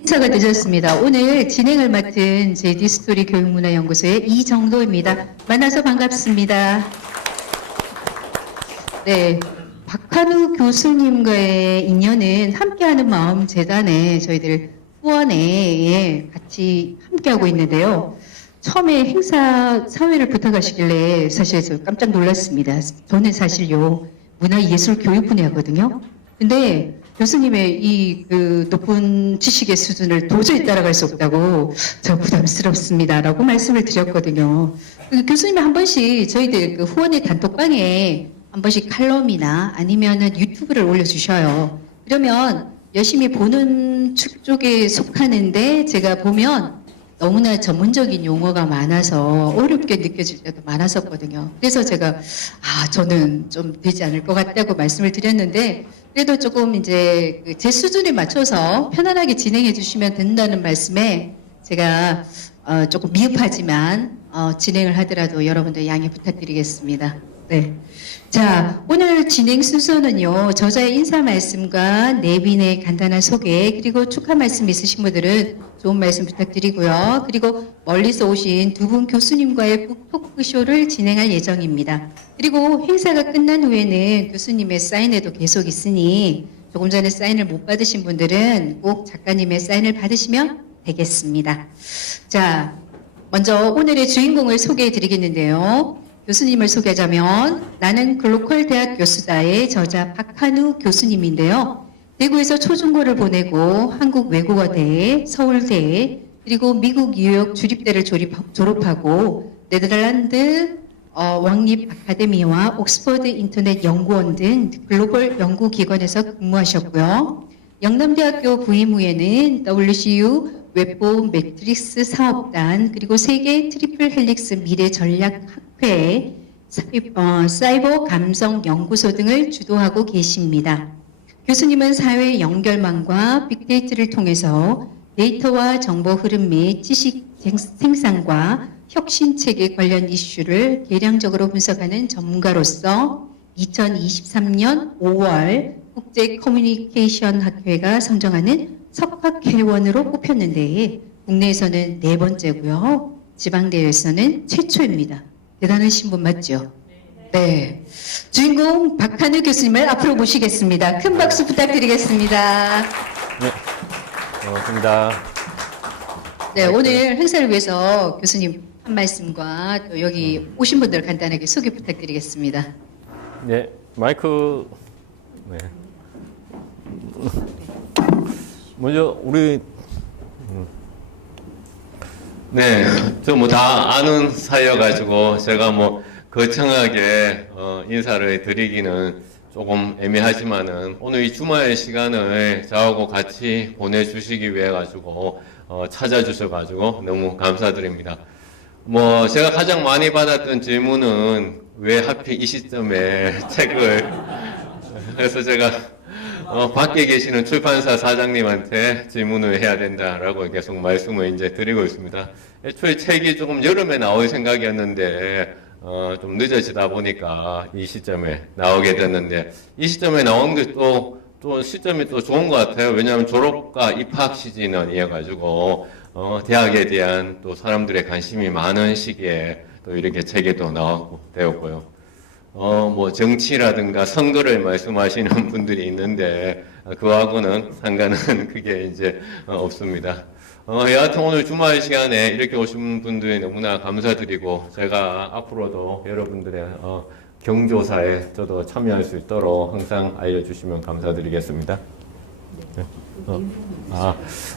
인사가 늦었습니다. 오늘 진행을 맡은 제디스토리 교육문화연구소의 이정도입니다. 만나서 반갑습니다. 네, 박한우 교수님과의 인연은 함께하는 마음 재단에 저희들 후원에 같이 함께하고 있는데요. 처음에 행사 사회를 부탁하시길래 사실 저 깜짝 놀랐습니다. 저는 사실요 문화예술 분야거든요. 근데 교수님의 이 높은 지식의 수준을 도저히 따라갈 수 없다고 저 부담스럽습니다라고 말씀을 드렸거든요. 교수님이 한 번씩 저희들 후원의 단톡방에 한 번씩 칼럼이나 아니면은 유튜브를 올려주셔요. 그러면 열심히 보는 축 쪽에 속하는데 제가 보면 너무나 전문적인 용어가 많아서 어렵게 느껴질 때도 많았었거든요. 그래서 제가 저는 좀 되지 않을 것 같다고 말씀을 드렸는데 그래도 조금 이제 제 수준에 맞춰서 편안하게 진행해 주시면 된다는 말씀에 제가 조금 미흡하지만 진행을 하더라도 여러분들 양해 부탁드리겠습니다. 네. 자, 오늘 진행 순서는요, 저자의 인사 말씀과 내빈의 간단한 소개, 그리고 축하 말씀 있으신 분들은 좋은 말씀 부탁드리고요. 그리고 멀리서 오신 두 분 교수님과의 토크쇼를 진행할 예정입니다. 그리고 행사가 끝난 후에는 교수님의 사인회도 계속 있으니 조금 전에 사인을 못 받으신 분들은 꼭 작가님의 사인을 받으시면 되겠습니다. 자, 먼저 오늘의 주인공을 소개해 드리겠는데요. 교수님을 소개하자면 나는 글로컬 대학 교수다의 저자 박한우 교수님인데요. 대구에서 초중고를 보내고 한국 외국어대, 서울대, 그리고 미국 뉴욕 주립대를 졸업하고 네덜란드 왕립 아카데미와 옥스퍼드 인터넷 연구원 등 글로벌 연구기관에서 근무하셨고요. 영남대학교 부임 후에는 WCU 웹보 매트릭스 사업단 그리고 세계 트리플 헬릭스 미래 전략학회 사이버 감성 연구소 등을 주도하고 계십니다. 교수님은 사회 연결망과 빅데이터를 통해서 데이터와 정보 흐름 및 지식 생산과 혁신 체계 관련 이슈를 계량적으로 분석하는 전문가로서 2023년 5월 국제 커뮤니케이션 학회가 선정하는 석학회원으로 뽑혔는데 국내에서는 4번째고요. 지방대회에서는 최초입니다. 대단하신 분 맞죠? 네. 주인공 박한우 교수님을 앞으로 모시겠습니다. 큰 박수 부탁드리겠습니다. 네, 반갑습니다. 네, 오늘 행사를 위해서 교수님 한 말씀과 또 여기 오신 분들 간단하게 소개 부탁드리겠습니다. 네, 마이크. 네. 먼저 우리 네, 저 뭐 다 아는 사이여가지고 제가 뭐 거창하게 인사를 드리기는 조금 애매하지만은 오늘 이 주말 시간을 저하고 같이 보내주시기 위해 가지고 찾아주셔가지고 너무 감사드립니다. 뭐 제가 가장 많이 받았던 질문은 왜 하필 이 시점에 책을 그래서 제가 밖에 계시는 출판사 사장님한테 질문을 해야 된다라고 계속 말씀을 이제 드리고 있습니다. 애초에 책이 조금 여름에 나올 생각이었는데 좀 늦어지다 보니까 이 시점에 나오게 됐는데 이 시점에 나온 게 또 시점이 또 좋은 것 같아요. 왜냐하면 졸업과 입학 시즌이어가지고 대학에 대한 또 사람들의 관심이 많은 시기에 또 이렇게 책이 또 나오고 되었고요. 뭐 정치라든가 선거를 말씀하시는 분들이 있는데 그하고는 상관은 크게 이제 없습니다. 여하튼 오늘 주말 시간에 이렇게 오신 분들이 너무나 감사드리고 제가 앞으로도 여러분들의 경조사에 저도 참여할 수 있도록 항상 알려주시면 감사드리겠습니다. 네.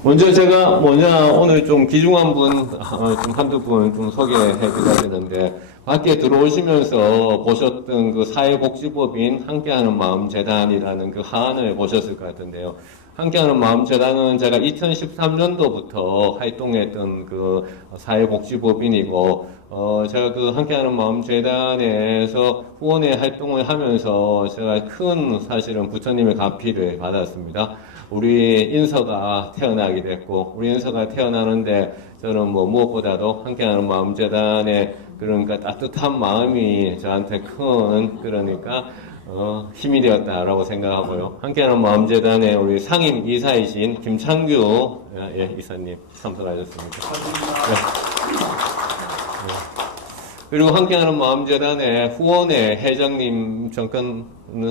먼저 제가 오늘 좀 귀중한 분, 좀 한두 분 좀 소개해 드려야 되는데, 밖에 들어오시면서 보셨던 그 사회복지법인 함께하는 마음재단이라는 그 하안을 보셨을 것 같은데요. 함께하는 마음재단은 제가 2013년도부터 활동했던 그 사회복지법인이고, 제가 그 함께하는 마음재단에서 후원의 활동을 하면서 제가 큰 사실은 부처님의 가피를 받았습니다. 우리 인서가 태어나게 됐고, 우리 인서가 태어나는데 저는 뭐 무엇보다도 함께하는 마음재단의 그러니까 따뜻한 마음이 저한테 큰 그러니까 힘이 되었다라고 생각하고요. 함께하는 마음재단의 우리 상임 이사이신 김창규 이사님 참석하셨습니다. 그리고 함께하는 마음재단의 후원회 회장님 잠깐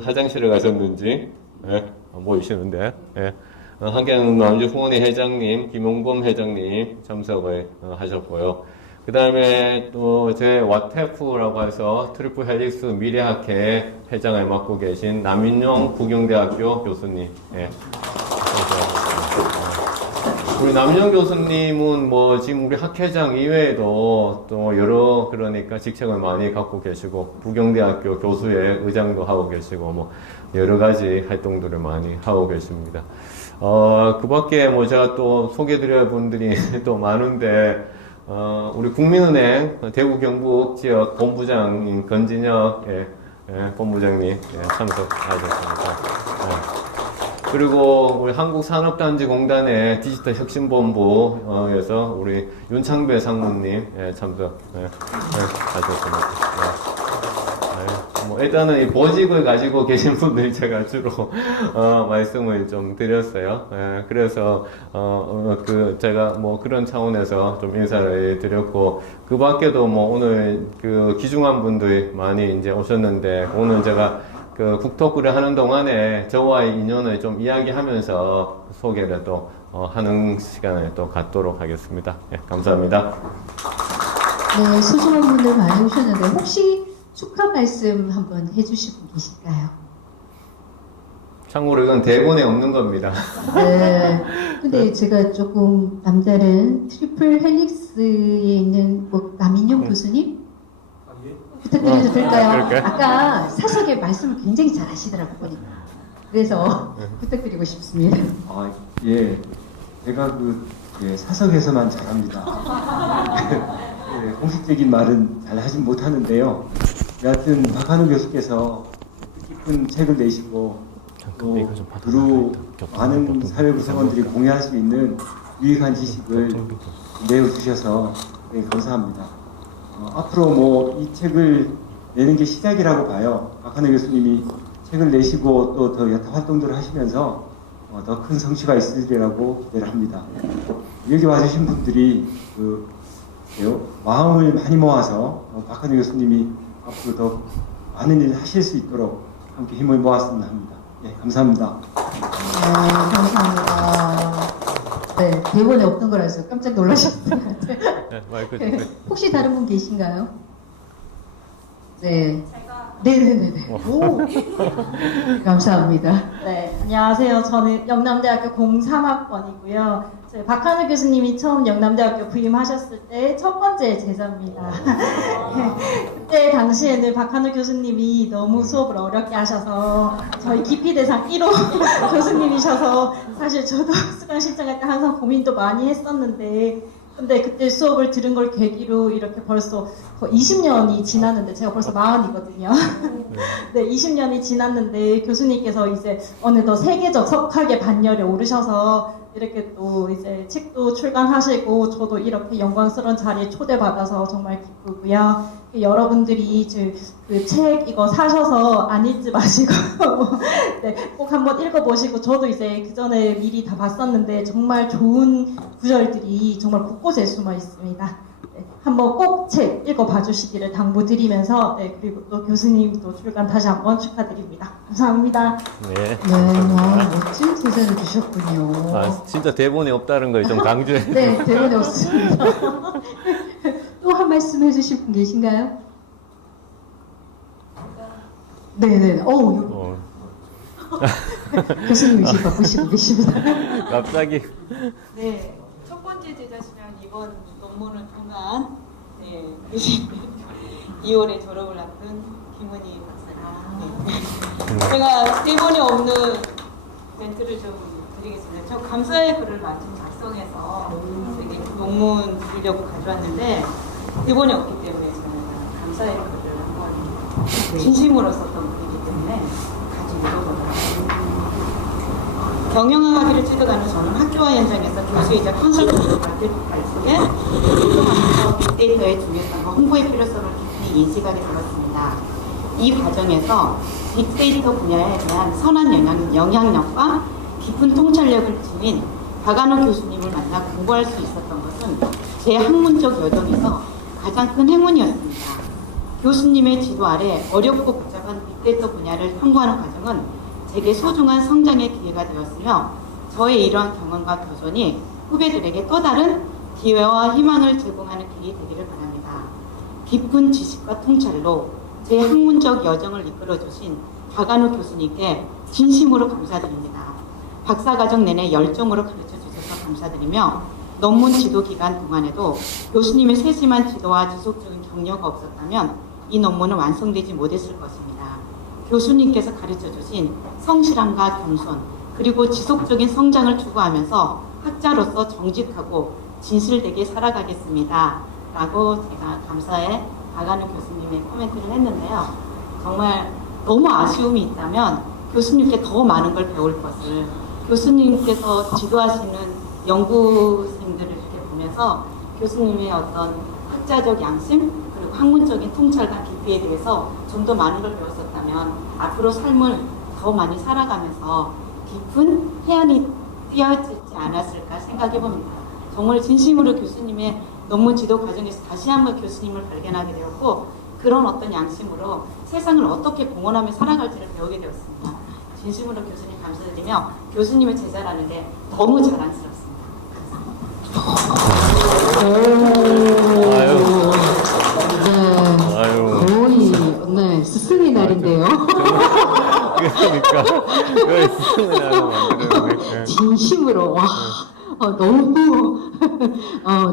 화장실에 가셨는지 안 보이시는데 함께하는 마음재 후원회 회장님 김용범 회장님 참석을 하셨고요. 그 다음에 또 제 와테프라고 해서 트리플 헬릭스 미래학회 회장을 맡고 계신 남인용 국영대학교 교수님. 우리 남인용 교수님은 뭐 지금 우리 학회장 이외에도 또 여러 그러니까 직책을 많이 갖고 계시고 부경대학교 교수의 의장도 하고 계시고 뭐 여러 가지 활동들을 많이 하고 계십니다. 그 밖에 뭐 제가 또 소개드릴 분들이 또 많은데 우리 국민은행 대구 경북 지역 본부장인 건진혁 본부장님 참석하셨습니다. 그리고 우리 한국산업단지공단의 디지털 혁신본부에서 우리 윤창배 상무님 참석하셨습니다. 뭐 일단은 이 보직을 가지고 계신 분들이 제가 주로 말씀을 좀 드렸어요. 그래서 그 제가 뭐 그런 차원에서 좀 인사를 드렸고 그 밖에도 뭐 오늘 그 귀중한 분들이 많이 이제 오셨는데 오늘 제가 그 국토구를 하는 동안에 저와의 인연을 좀 이야기하면서 소개를 또 하는 시간을 또 갖도록 하겠습니다. 감사합니다. 네, 소중한 분들 많이 오셨는데 혹시 축하 말씀 한번 해주실 분 계실까요? 참고로 이건 대본에 없는 겁니다. 네. 근데 제가 조금 남다른 트리플 헬릭스에 있는 뭐 남인용 교수님 부탁드려도 될까요? 그럴까요? 아까 사석에 말씀을 굉장히 잘 하시더라고요, 보니까. 그래서 부탁드리고 싶습니다. 예. 제가 사석에서만 잘합니다. 공식적인 말은 잘 하진 못하는데요. 여하튼 박한우 교수께서 뜻깊은 책을 내시고 또 두루 많은 사회 구성원들이 공유할 수 있는 유익한 지식을 내어주셔서 감사합니다. 앞으로 뭐 이 책을 내는 게 시작이라고 봐요. 박한우 교수님이 책을 내시고 또 더 여타 활동들을 하시면서 더 큰 성취가 있으리라고 기대를 합니다. 여기 와주신 분들이 마음을 많이 모아서 박한우 교수님이 앞으로 더 많은 일을 하실 수 있도록 함께 힘을 모았으면 합니다. 예, 감사합니다. 감사합니다. 네, 대본에 없는 거라서 깜짝 놀라셨을 것 같아요. 마이크 네, 혹시 다른 분 계신가요? 네. 네네네네. 오. 감사합니다. 네, 안녕하세요. 저는 영남대학교 03학번이고요. 저희 박한우 교수님이 처음 영남대학교 부임하셨을 때 첫 번째 제자입니다. 그때 당시에는 박한우 교수님이 너무 수업을 어렵게 하셔서 저희 기피대상 1호 교수님이셔서 사실 저도 수강 신청할 때 항상 고민도 많이 했었는데 근데 그때 수업을 들은 걸 계기로 이렇게 벌써 20년이 지났는데 제가 벌써 40이거든요. 네, 20년이 지났는데 교수님께서 이제 어느덧 세계적 석학의 반열에 오르셔서 이렇게 또 이제 책도 출간하시고 저도 이렇게 영광스러운 자리에 초대받아서 정말 기쁘고요. 여러분들이 그 책 이거 사셔서 안 읽지 마시고 네, 꼭 한번 읽어보시고 저도 이제 그 전에 미리 다 봤었는데 정말 좋은 구절들이 정말 곳곳에 숨어 있습니다. 네, 한번 꼭 책 읽어봐 주시기를 당부드리면서 네, 그리고 또 교수님 또 출간 다시 한번 축하드립니다. 감사합니다. 네. 네, 와, 멋진 제자를 주셨군요. 진짜 대본에 없다는 걸 좀 강조해. 네, 대본에 없습니다. 또 한 말씀 해주실 분 계신가요? 네네. 교수님 의식 바꾸시고 계십니다. 갑자기. 네, 첫 번째 제자시면 이번 논문을 통한 2월에 졸업을 앞둔 김은희 박사님. 제가 대본이 없는 멘트를 좀 드리겠습니다. 저 감사의 글을 마침 작성해서 여기 논문 드리려고 가져왔는데 대본이 없기 때문에 저는 감사의 글을 한번 진심으로 썼던 글이기 때문에 같이 읽어보도록 하겠습니다. 경영학을 취득하는 저는 학교와 현장에서 교수이자 컨설턴트로 발표에 활동하면서 빅데이터의 중요성과 홍보의 필요성을 깊이 인식하게 되었습니다. 이 과정에서 빅데이터 분야에 대한 선한 영향력과 깊은 통찰력을 지닌 박완호 교수님을 만나 공부할 수 있었던 것은 제 학문적 여정에서 가장 큰 행운이었습니다. 교수님의 지도 아래 어렵고 복잡한 빅데이터 분야를 탐구하는 과정은 제게 소중한 성장의 기회가 되었으며 저의 이러한 경험과 도전이 후배들에게 또 다른 기회와 희망을 제공하는 길이 되기를 바랍니다. 깊은 지식과 통찰로 제 학문적 여정을 이끌어주신 박완호 교수님께 진심으로 감사드립니다. 박사과정 내내 열정으로 가르쳐주셔서 감사드리며 논문 지도 기간 동안에도 교수님의 세심한 지도와 지속적인 격려가 없었다면 이 논문은 완성되지 못했을 것입니다. 교수님께서 가르쳐주신 성실함과 겸손 그리고 지속적인 성장을 추구하면서 학자로서 정직하고 진실되게 살아가겠습니다. 라고 제가 감사의 박완호 교수님의 코멘트를 했는데요. 정말 너무 아쉬움이 있다면 교수님께 더 많은 걸 배울 것을 교수님께서 지도하시는 연구생들을 이렇게 보면서 교수님의 어떤 학자적 양심 그리고 학문적인 통찰과 깊이에 대해서 좀 더 많은 걸 배웠었다면 앞으로 삶을 더 많이 살아가면서 깊은 해안이 띄어지지 않았을까 생각해 봅니다. 정말 진심으로 교수님의 논문 지도 과정에서 다시 한번 교수님을 발견하게 되었고 그런 어떤 양심으로 세상을 어떻게 공헌하며 살아갈지를 배우게 되었습니다. 진심으로 교수님 감사드리며 교수님의 제자라는 게 너무 자랑스럽습니다. 아유. 거의 네, 스승의 날인데요. 그러니까 왜 스승을 하나 만드는 거예요? 진심으로 와 너무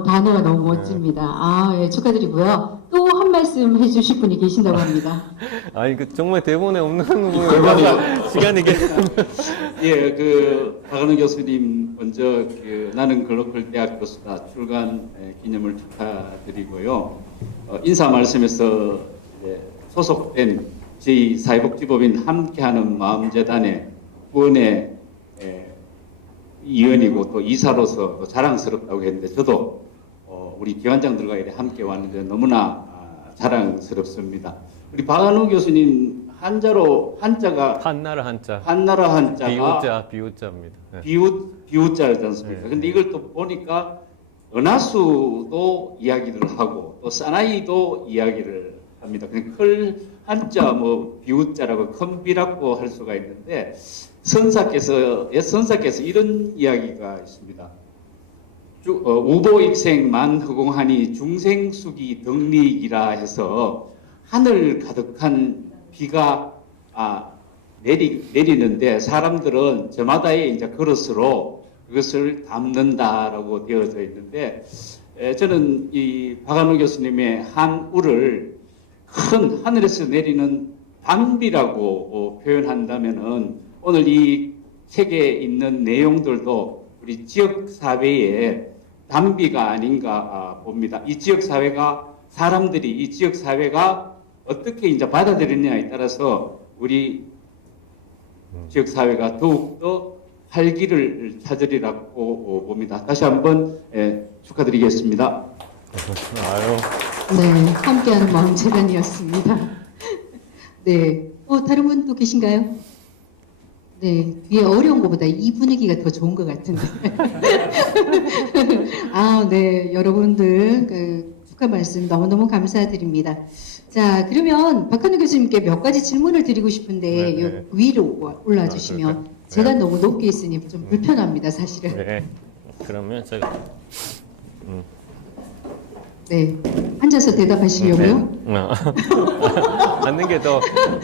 단어가 너무 멋집니다. 아, 예, 축하드리고요. 또 한 말씀 해주실 분이 계신다고 합니다. 아니 그 정말 대본에 없는 부분을 시간이 계속 예, 그 박완호 교수님 먼저 그 나는 글로컬 대학 교수다 출간 기념을 축하드리고요. 인사 말씀에서 소속된 저희 사회복지법인 함께하는 마음재단의 후원의 위원이고 또 이사로서 또 자랑스럽다고 했는데 저도 우리 기관장들과 이렇게 함께 왔는데 너무나 자랑스럽습니다. 우리 박완호 교수님 한자가 한나라 한자 한나라 한자가 비우자입니다. 네. 비웃자지 않습니까? 네. 근데 이걸 또 보니까 은하수도 이야기를 하고 또 사나이도 이야기를 합니다. 그냥 클 한자 뭐 비웃자라고 큰 비라고 할 수가 있는데 선사께서 이런 이야기가 있습니다. 우보익생 만허공하니 중생수기 덕리이라 해서 하늘 가득한 비가 내리는데 사람들은 저마다의 이제 그릇으로 그것을 담는다라고 되어져 있는데 저는 이 박완호 교수님의 한우를 큰 하늘에서 내리는 단비라고 표현한다면은 오늘 이 책에 있는 내용들도 우리 지역 사회의 단비가 아닌가 봅니다. 이 지역 사회가 사람들이 이 지역 사회가 어떻게 이제 받아들이느냐에 따라서 우리 지역 사회가 더욱더 활기를 찾으리라고 봅니다. 다시 한번 축하드리겠습니다. 아유. 네, 함께하는 마음재단이었습니다. 네, 다른 분 또 계신가요? 네, 뒤에 어려운 것보다 이 분위기가 더 좋은 것 같은데. 아, 네, 여러분들 축하 말씀 너무너무 감사드립니다. 자, 그러면 박완호 교수님께 몇 가지 질문을 드리고 싶은데 네, 여기 네. 위로 올라주시면 그럴까요? 제가 네. 너무 높게 있으니 좀 불편합니다, 사실은. 네. 그러면 제가 네, 앉아서 대답하시려고요? 네. 앉는 게 더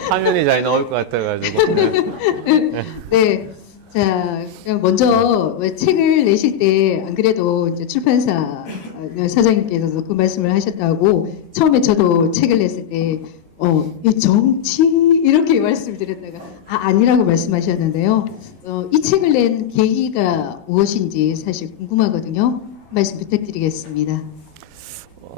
화면이 잘 나올 것 같아가지고. 네. 네. 자, 먼저 책을 내실 때 안 그래도 이제 출판사 사장님께서도 그 말씀을 하셨다고 처음에 저도 책을 냈을 때 이 정치 이렇게 말씀드렸다가 아니라고 말씀하셨는데요. 이 책을 낸 계기가 무엇인지 사실 궁금하거든요. 말씀 부탁드리겠습니다.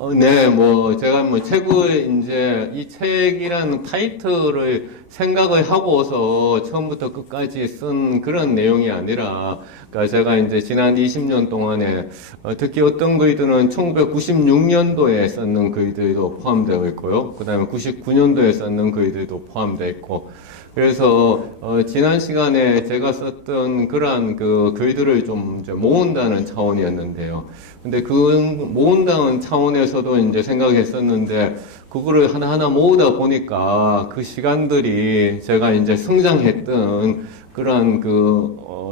네, 뭐, 제가 뭐, 이제, 이 책이라는 타이틀을 생각을 하고서 처음부터 끝까지 쓴 그런 내용이 아니라, 그러니까 제가 이제 지난 20년 동안에, 특히 어떤 글들은 1996년도에 썼는 글들도 포함되어 있고요. 그 다음에 99년도에 썼는 글들도 포함되어 있고, 그래서 지난 시간에 제가 썼던 그러한 그 글들을 좀 이제 모은다는 차원이었는데요. 근데 그 모은다는 차원에서도 이제 생각했었는데 그거를 하나하나 모으다 보니까 그 시간들이 제가 이제 성장했던 그러한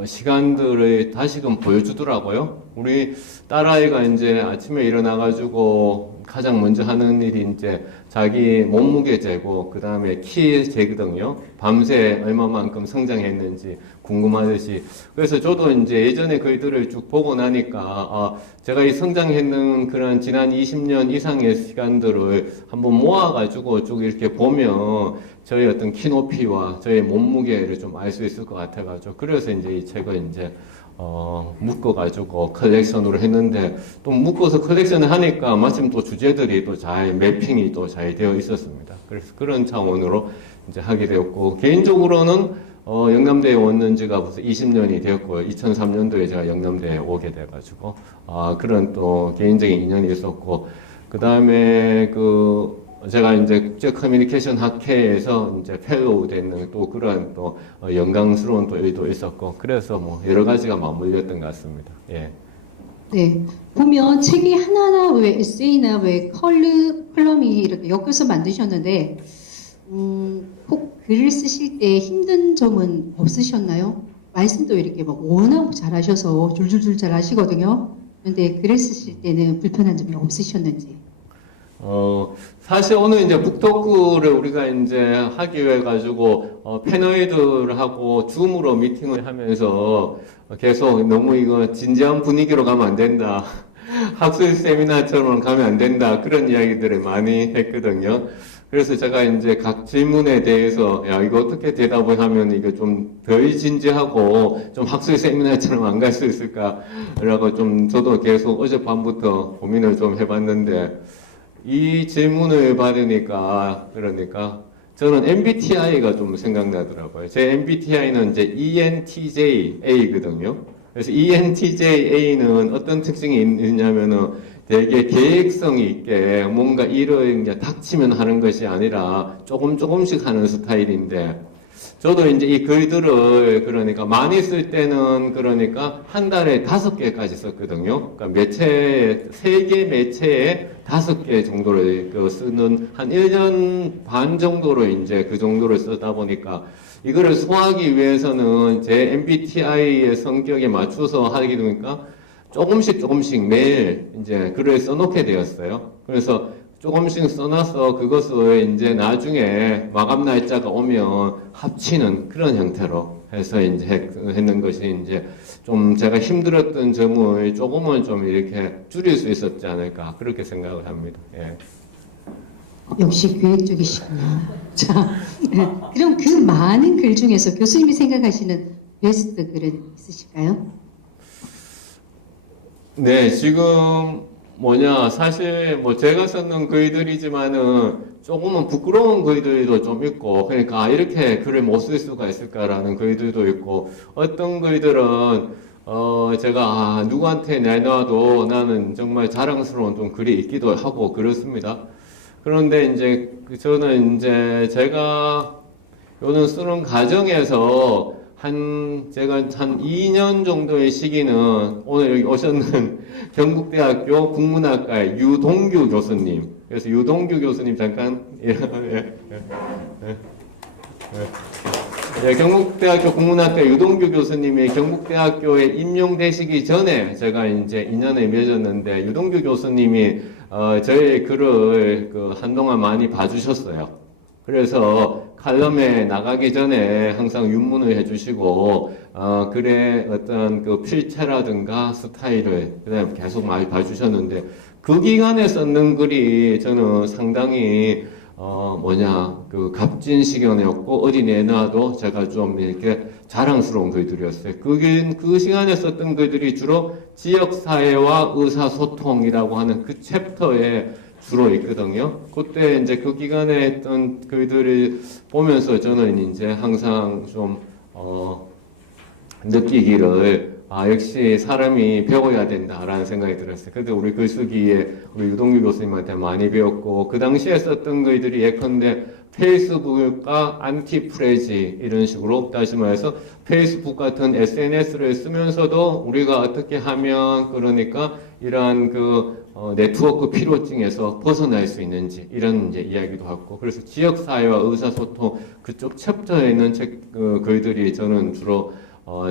시간들을 다시금 보여주더라고요. 우리 딸아이가 이제 아침에 일어나가지고 가장 먼저 하는 일이 이제 자기 몸무게 재고 그 다음에 키 재거든요. 밤새 얼마만큼 성장했는지 궁금하듯이. 그래서 저도 이제 예전에 글들을 쭉 보고 나니까 제가 이 성장했는 그런 지난 20년 이상의 시간들을 한번 모아가지고 쭉 이렇게 보면 저희 어떤 키 높이와 저희 몸무게를 좀 알 수 있을 것 같아가지고 그래서 이제 이 책을 이제 묶어가지고 컬렉션으로 했는데 또 묶어서 컬렉션을 하니까 마침 또 주제들이 또 잘 매핑이 또 잘 되어 있었습니다. 그래서 그런 차원으로 이제 하게 되었고 개인적으로는 영남대에 온 지가 벌써 20년이 되었고요. 2003년도에 제가 영남대에 오게 돼가지고 그런 또 개인적인 인연이 있었고 그 다음에 제가 이제 국제 커뮤니케이션 학회에서 이제 펠로우 되는 또 그런 또 영광스러운 또 일도 있었고 그래서 뭐 여러 가지가 맞물렸던 것 같습니다. 예. 네, 보면 책이 하나하나 왜 에세이나 왜 컬럼이 이렇게 엮여서 만드셨는데, 혹 글을 쓰실 때 힘든 점은 없으셨나요? 말씀도 이렇게 막 워낙 잘하셔서 줄줄줄 잘하시거든요. 그런데 글을 쓰실 때는 불편한 점이 없으셨는지? 사실 오늘 이제 북토크를 우리가 이제 하기 위해 가지고, 패널들하고 줌으로 미팅을 하면서 계속 너무 이거 진지한 분위기로 가면 안 된다. 학술 세미나처럼 가면 안 된다. 그런 이야기들을 많이 했거든요. 그래서 제가 이제 각 질문에 대해서, 야, 이거 어떻게 대답을 하면 이거 좀 덜 진지하고 좀 학술 세미나처럼 안 갈 수 있을까? 라고 좀 저도 계속 어젯밤부터 고민을 좀 해봤는데, 이 질문을 받으니까 그러니까 저는 MBTI가 좀 생각나더라고요. 제 MBTI는 이제 ENTJA거든요. 그래서 ENTJA는 어떤 특징이 있냐면은 되게 계획성이 있게 뭔가 일을 이제 닥치면 하는 것이 아니라 조금씩 하는 스타일인데 저도 이제 이 글들을 그러니까 많이 쓸 때는 그러니까 한 달에 5개까지 썼거든요. 그러니까 매체, 3개 매체에 5개 정도를 쓰는 한 1년 반 정도로 이제 그 정도를 쓰다 보니까 이거를 소화하기 위해서는 제 MBTI의 성격에 맞춰서 하게 되니까 조금씩 매일 이제 글을 써놓게 되었어요. 그래서 조금씩 써놔서 그것을 이제 나중에 마감 날짜가 오면 합치는 그런 형태로 해서 이제 했는 것이 이제 좀 제가 힘들었던 점을 조금은 좀 이렇게 줄일 수 있었지 않을까 그렇게 생각을 합니다. 예. 역시 계획적이시구나. 자, 그럼 그 많은 글 중에서 교수님이 생각하시는 베스트 글은 있으실까요? 네, 지금 사실 뭐 제가 썼는 글들이지만은 조금은 부끄러운 글들도 좀 있고, 그러니까 이렇게 글을 못 쓸 수가 있을까라는 글들도 있고, 어떤 글들은 제가 누구한테 내놔도 나는 정말 자랑스러운 좀 글이 있기도 하고 그렇습니다. 그런데 이제 저는 이제 제가 요즘 쓰는 과정에서 제가 한 2년 정도의 시기는 오늘 여기 오셨는 경북대학교 국문학과의 유동규 교수님. 그래서 유동규 교수님 잠깐, 경북대학교 국문학과 유동규 교수님이 경북대학교에 임용되시기 전에 제가 이제 인연을 맺었는데 유동규 교수님이 저의 글을 한동안 많이 봐주셨어요. 그래서 칼럼에 나가기 전에 항상 윤문을 해주시고 글의 어떤 필체라든가 스타일을 그다음에 계속 많이 봐주셨는데 그 기간에 썼는 글이 저는 상당히 값진시견이었고 어디 내놔도 제가 좀 이렇게 자랑스러운 글들이었어요. 그 시간에 썼던 글들이 주로 지역사회와 의사소통이라고 하는 그 챕터에 주로 있거든요. 그때 이제 그 기간에 했던 글들을 보면서 저는 이제 항상 좀, 느끼기를, 역시 사람이 배워야 된다라는 생각이 들었어요. 그래도 우리 글쓰기에 우리 유동규 교수님한테 많이 배웠고, 그 당시에 썼던 글들이 예컨대 페이스북과 안티프레지 이런 식으로, 다시 말해서 페이스북 같은 SNS를 쓰면서도 우리가 어떻게 하면 그러니까 이러한 네트워크 피로증에서 벗어날 수 있는지 이런 이제 이야기도 하고, 그래서 지역사회와 의사소통 그쪽 챕터에 있는 글들이 저는 주로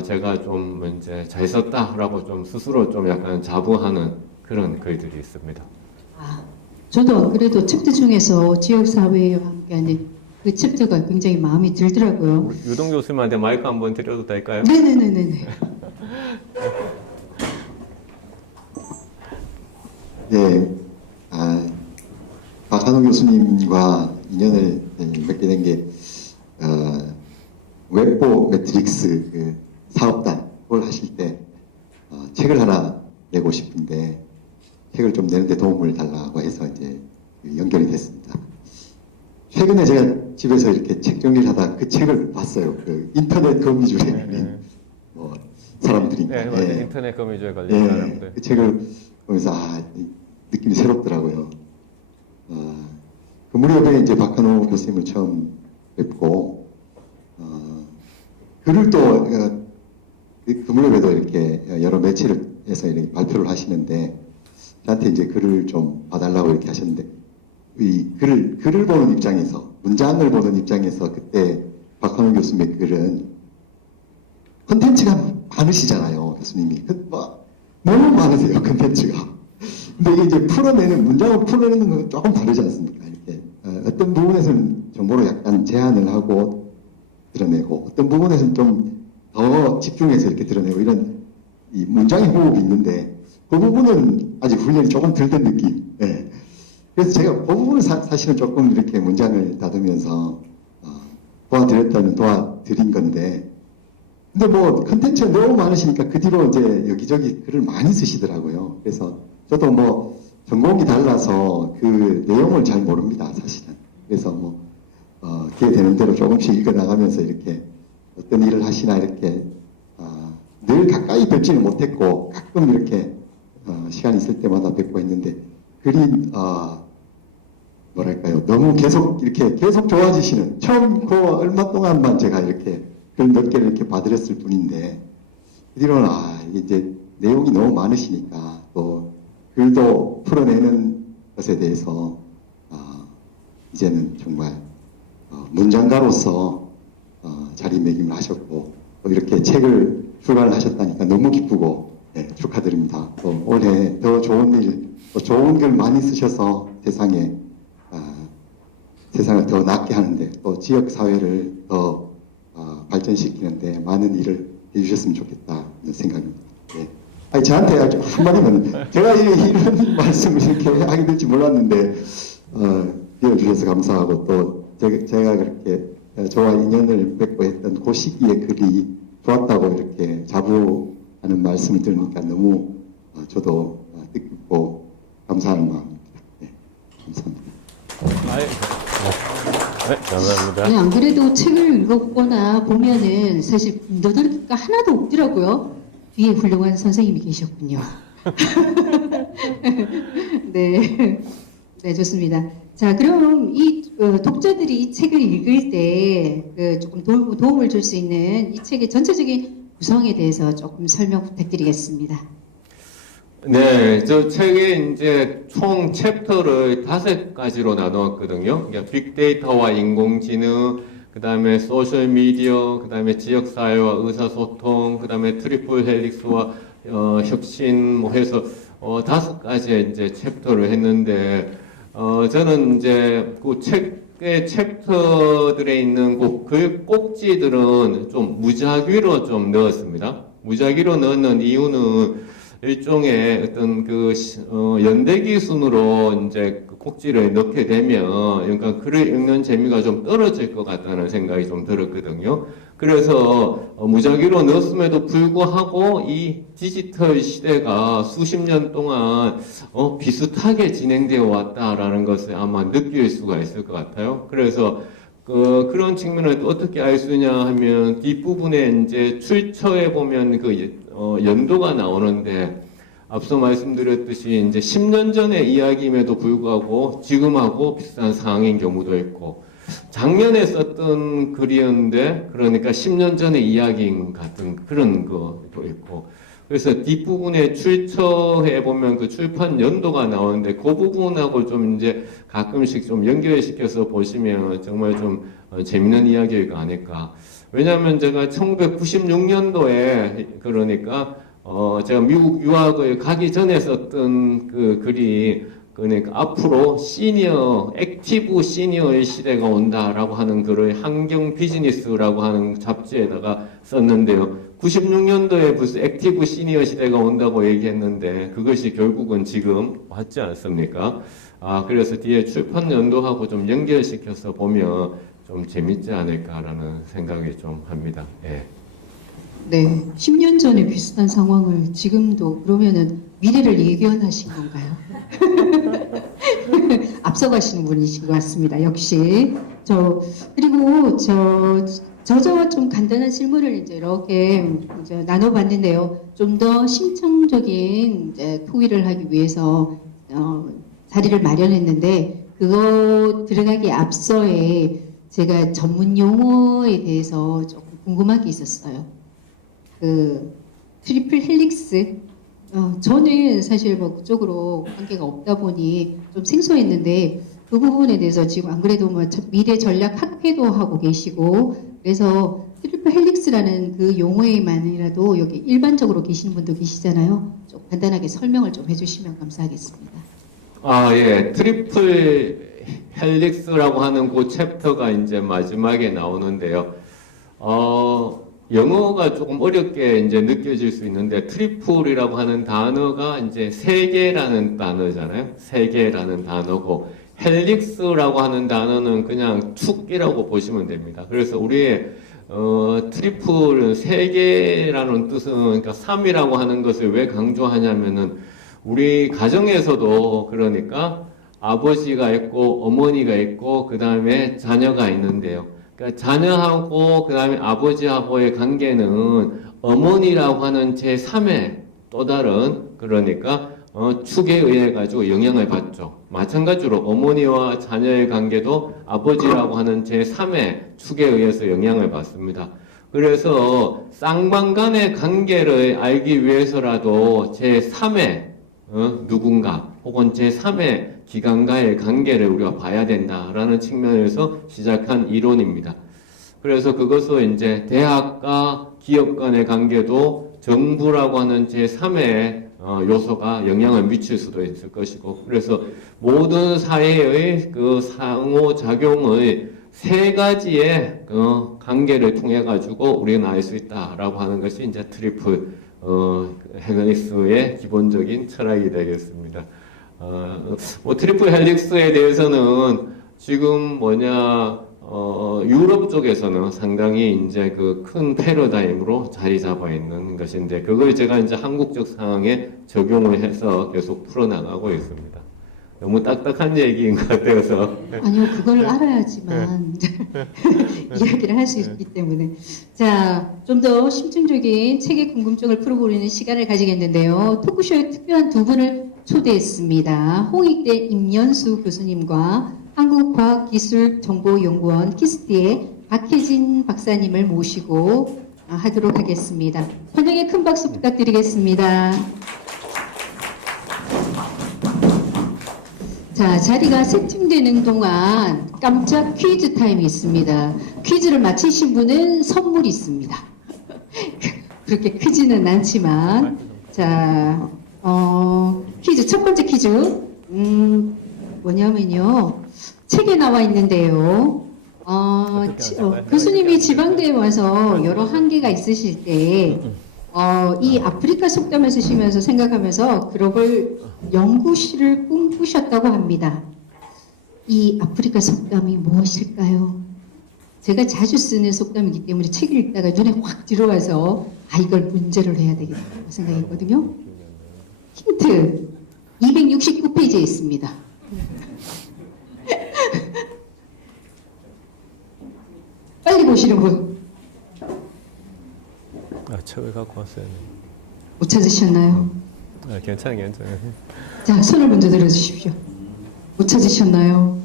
제가 좀 이제 잘 썼다라고 좀 스스로 좀 약간 자부하는 그런 글들이 있습니다. 저도 안 그래도 챕터 중에서 지역사회와 함께하는 그 챕터가 굉장히 마음에 들더라고요. 우리 유동 교수님한테 마이크 한번 드려도 될까요? 네네네네. 네, 박한호 교수님과 인연을 맺게 된 게 웹보 매트릭스 그 사업단 그걸 하실 때 책을 하나 내고 싶은데 책을 좀 내는데 도움을 달라고 해서 이제 연결이 됐습니다. 최근에 제가 집에서 이렇게 책 정리를 하다 그 책을 봤어요. 그 인터넷 거미줄에 뭐 사람들이 네, 맞아요. 인터넷 거미줄에 걸린 사람들. 그 책을 보면서 느낌이 새롭더라고요. 그 무렵에 이제 박한호 교수님을 처음 뵙고 글을 또 그 무렵에도 이렇게 여러 매체에서 이렇게 발표를 하시는데 저한테 이제 글을 좀 봐달라고 이렇게 하셨는데 이 글을 보는 입장에서 문장을 보는 입장에서 그때 박한호 교수님의 글은 컨텐츠가 많으시잖아요, 교수님이. 너무 많으세요, 컨텐츠가. 근데 이게 이제 풀어내는, 문장을 풀어내는 건 조금 다르지 않습니까? 이렇게. 어떤 부분에서는 정보를 약간 제한을 하고 드러내고, 어떤 부분에서는 좀 더 집중해서 이렇게 드러내고, 이런 이 문장의 호흡이 있는데, 그 부분은 아직 훈련이 조금 덜 된 느낌. 네. 그래서 제가 그 부분을 사실은 조금 이렇게 문장을 다듬으면서 도와드린 건데, 근데 뭐 컨텐츠가 너무 많으시니까 그 뒤로 이제 여기저기 글을 많이 쓰시더라고요. 그래서 저도 뭐 전공이 달라서 그 내용을 잘 모릅니다, 사실은. 그래서 뭐 기회 되는 대로 조금씩 읽어 나가면서 이렇게 어떤 일을 하시나 이렇게 늘 가까이 뵙지는 못했고 가끔 이렇게 시간 있을 때마다 뵙고 했는데 글이 뭐랄까요, 너무 계속 좋아지시는, 처음 그 얼마 동안만 제가 이렇게 글 몇 개를 이렇게 봐드렸을 뿐인데 그 뒤로는 이제 내용이 너무 많으시니까 또 글도 풀어내는 것에 대해서 이제는 정말 문장가로서 자리매김을 하셨고 또 이렇게 책을 출간을 하셨다니까 너무 기쁘고 축하드립니다. 또 올해 더 좋은 일, 또 좋은 글 많이 쓰셔서 세상을 더 낫게 하는데 또 지역 사회를 더 발전시키는데 많은 일을 해주셨으면 좋겠다 이런 생각입니다. 네. 저한테 아주 한마디만, 제가 이런 말씀을 이렇게 하게 될지 몰랐는데 비워주셔서 감사하고 또 제가 그렇게 저와 인연을 맺고 했던 그 시기의 글이 좋았다고 이렇게 자부하는 말씀을 들으니까 너무 저도 뜻깊고 감사하는 마음입니다. 네, 감사합니다. 네, 감사합니다. 아니, 안 그래도 책을 읽었거나 보면은 사실 너덜기가 하나도 없더라고요. 뒤에 훌륭한 선생님이 계셨군요. 네. 네, 좋습니다. 자, 그럼 이 독자들이 이 책을 읽을 때 조금 도움을 줄 수 있는 이 책의 전체적인 구성에 대해서 조금 설명 부탁드리겠습니다. 네, 저 책에 이제 총 챕터를 5가지로 나누었거든요. 그러니까 빅데이터와 인공지능, 그 다음에 소셜미디어, 그 다음에 지역사회와 의사소통, 그 다음에 트리플 헬릭스와 혁신, 뭐 해서 5가지의 이제 챕터를 했는데, 저는 이제 그 책의 챕터들에 있는 글 꼭지들은 좀 무작위로 좀 넣었습니다. 무작위로 넣는 이유는 일종의 어떤 연대기 순으로 이제 그 꼭지를 넣게 되면, 그러니까 글을 읽는 재미가 좀 떨어질 것 같다는 생각이 좀 들었거든요. 그래서 무작위로 넣었음에도 불구하고 이 디지털 시대가 수십 년 동안 비슷하게 진행되어 왔다라는 것을 아마 느낄 수가 있을 것 같아요. 그래서 그런 측면을 또 어떻게 알 수 있냐 하면 뒷부분에 이제 출처에 보면 연도가 나오는데, 앞서 말씀드렸듯이 이제 10년 전의 이야기임에도 불구하고 지금하고 비슷한 상황인 경우도 있고, 작년에 썼던 글이었는데 그러니까 10년 전의 이야기인 같은 그런 것도 있고, 그래서 뒷부분에 출처해 보면 그 출판 연도가 나오는데 그 부분하고 좀 이제 가끔씩 좀 연결시켜서 보시면 정말 좀 재밌는 이야기가 아닐까. 왜냐하면 제가 1996년도에 그러니까 제가 미국 유학을 가기 전에 썼던 그 글이, 그러니까 앞으로 액티브 시니어의 시대가 온다라고 하는 글을 환경 비즈니스라고 하는 잡지에다가 썼는데요. 96년도에 벌써 액티브 시니어 시대가 온다고 얘기했는데 그것이 결국은 지금 왔지 않습니까? 그래서 뒤에 출판 연도하고 좀 연결시켜서 보면 좀 재밌지 않을까라는 생각이 좀 합니다. 예. 네, 10년 전에 비슷한 상황을 지금도 그러면은 미래를 예견하신 건가요? 앞서가시는 분이신 것 같습니다. 역시 그리고 저자와 좀 간단한 질문을 이제 이렇게 이제 나눠봤는데요. 좀 더 심층적인 이제 토의를 하기 위해서 자리를 마련했는데, 그거 들어가기 앞서에 제가 전문 용어에 대해서 조금 궁금한 게 있었어요. 트리플 헬릭스. 저는 사실 뭐 그쪽으로 관계가 없다 보니 좀 생소했는데, 그 부분에 대해서 지금 안 그래도 뭐 미래 전략 학회도 하고 계시고, 그래서 트리플 헬릭스라는 그 용어에만이라도 여기 일반적으로 계시는 분도 계시잖아요. 좀 간단하게 설명을 좀 해주시면 감사하겠습니다. 예. 트리플 헬릭스라고 하는 그 챕터가 이제 마지막에 나오는데요. 영어가 조금 어렵게 이제 느껴질 수 있는데, 트리플이라고 하는 단어가 이제 세 개라는 단어잖아요. 세 개라는 단어고, 헬릭스라고 하는 단어는 그냥 축이라고 보시면 됩니다. 그래서 우리의 트리플은 세 개라는 뜻은, 그러니까 3이라고 하는 것을 왜 강조하냐면은, 우리 가정에서도 그러니까 아버지가 있고 어머니가 있고 그 다음에 자녀가 있는데요. 그러니까 자녀하고 그 다음에 아버지하고의 관계는 어머니라고 하는 제3의 또 다른 그러니까 축에 의해 가지고 영향을 받죠. 마찬가지로 어머니와 자녀의 관계도 아버지라고 하는 제3의 축에 의해서 영향을 받습니다. 그래서 쌍방 간의 관계를 알기 위해서라도 제3의 누군가 혹은 제3의 기관과의 관계를 우리가 봐야 된다라는 측면에서 시작한 이론입니다. 그래서 그것을 이제 대학과 기업 간의 관계도 정부라고 하는 제3의 요소가 영향을 미칠 수도 있을 것이고, 그래서 모든 사회의 그 상호작용의 세 가지의 관계를 통해 가지고 우리는 알 수 있다라고 하는 것이 이제 트리플 헬릭스의 기본적인 철학이 되겠습니다. 트리플 헬릭스에 대해서는 지금 유럽 쪽에서는 상당히 이제 그 큰 패러다임으로 자리 잡아 있는 것인데, 그걸 제가 이제 한국적 상황에 적용을 해서 계속 풀어나가고 있습니다. 너무 딱딱한 얘기인 것 같아서. 아니요, 그걸 알아야지만 이야기를 할 수 있기 때문에. 자, 좀 더 심층적인 책의 궁금증을 풀어보는 시간을 가지겠는데요. 토크쇼에 특별한 두 분을 초대했습니다. 홍익대 임연수 교수님과 한국과학기술정보연구원 키스트의 박혜진 박사님을 모시고 하도록 하겠습니다. 환영의 큰 박수 부탁드리겠습니다. 자, 자리가 세팅되는 동안 깜짝 퀴즈 타임이 있습니다. 퀴즈를 맞히신 분은 선물이 있습니다. 그렇게 크지는 않지만, 자, 퀴즈, 첫 번째 퀴즈, 뭐냐면요, 책에 나와 있는데요, 교수님이 지방대에 와서 여러 한계가 있으실 때, 이 아프리카 속담을 쓰시면서 생각하면서 글로벌 연구실을 꿈꾸셨다고 합니다. 이 아프리카 속담이 무엇일까요? 제가 자주 쓰는 속담이기 때문에 책을 읽다가 눈에 확 들어와서 이걸 문제를 해야 되겠다고 생각했거든요. 힌트 269페이지에 있습니다. 빨리 보시는 분. 책을 갖고 왔어요. 못 찾으셨나요? 괜찮아요. 자, 손을 먼저 들어주십시오. 못 찾으셨나요?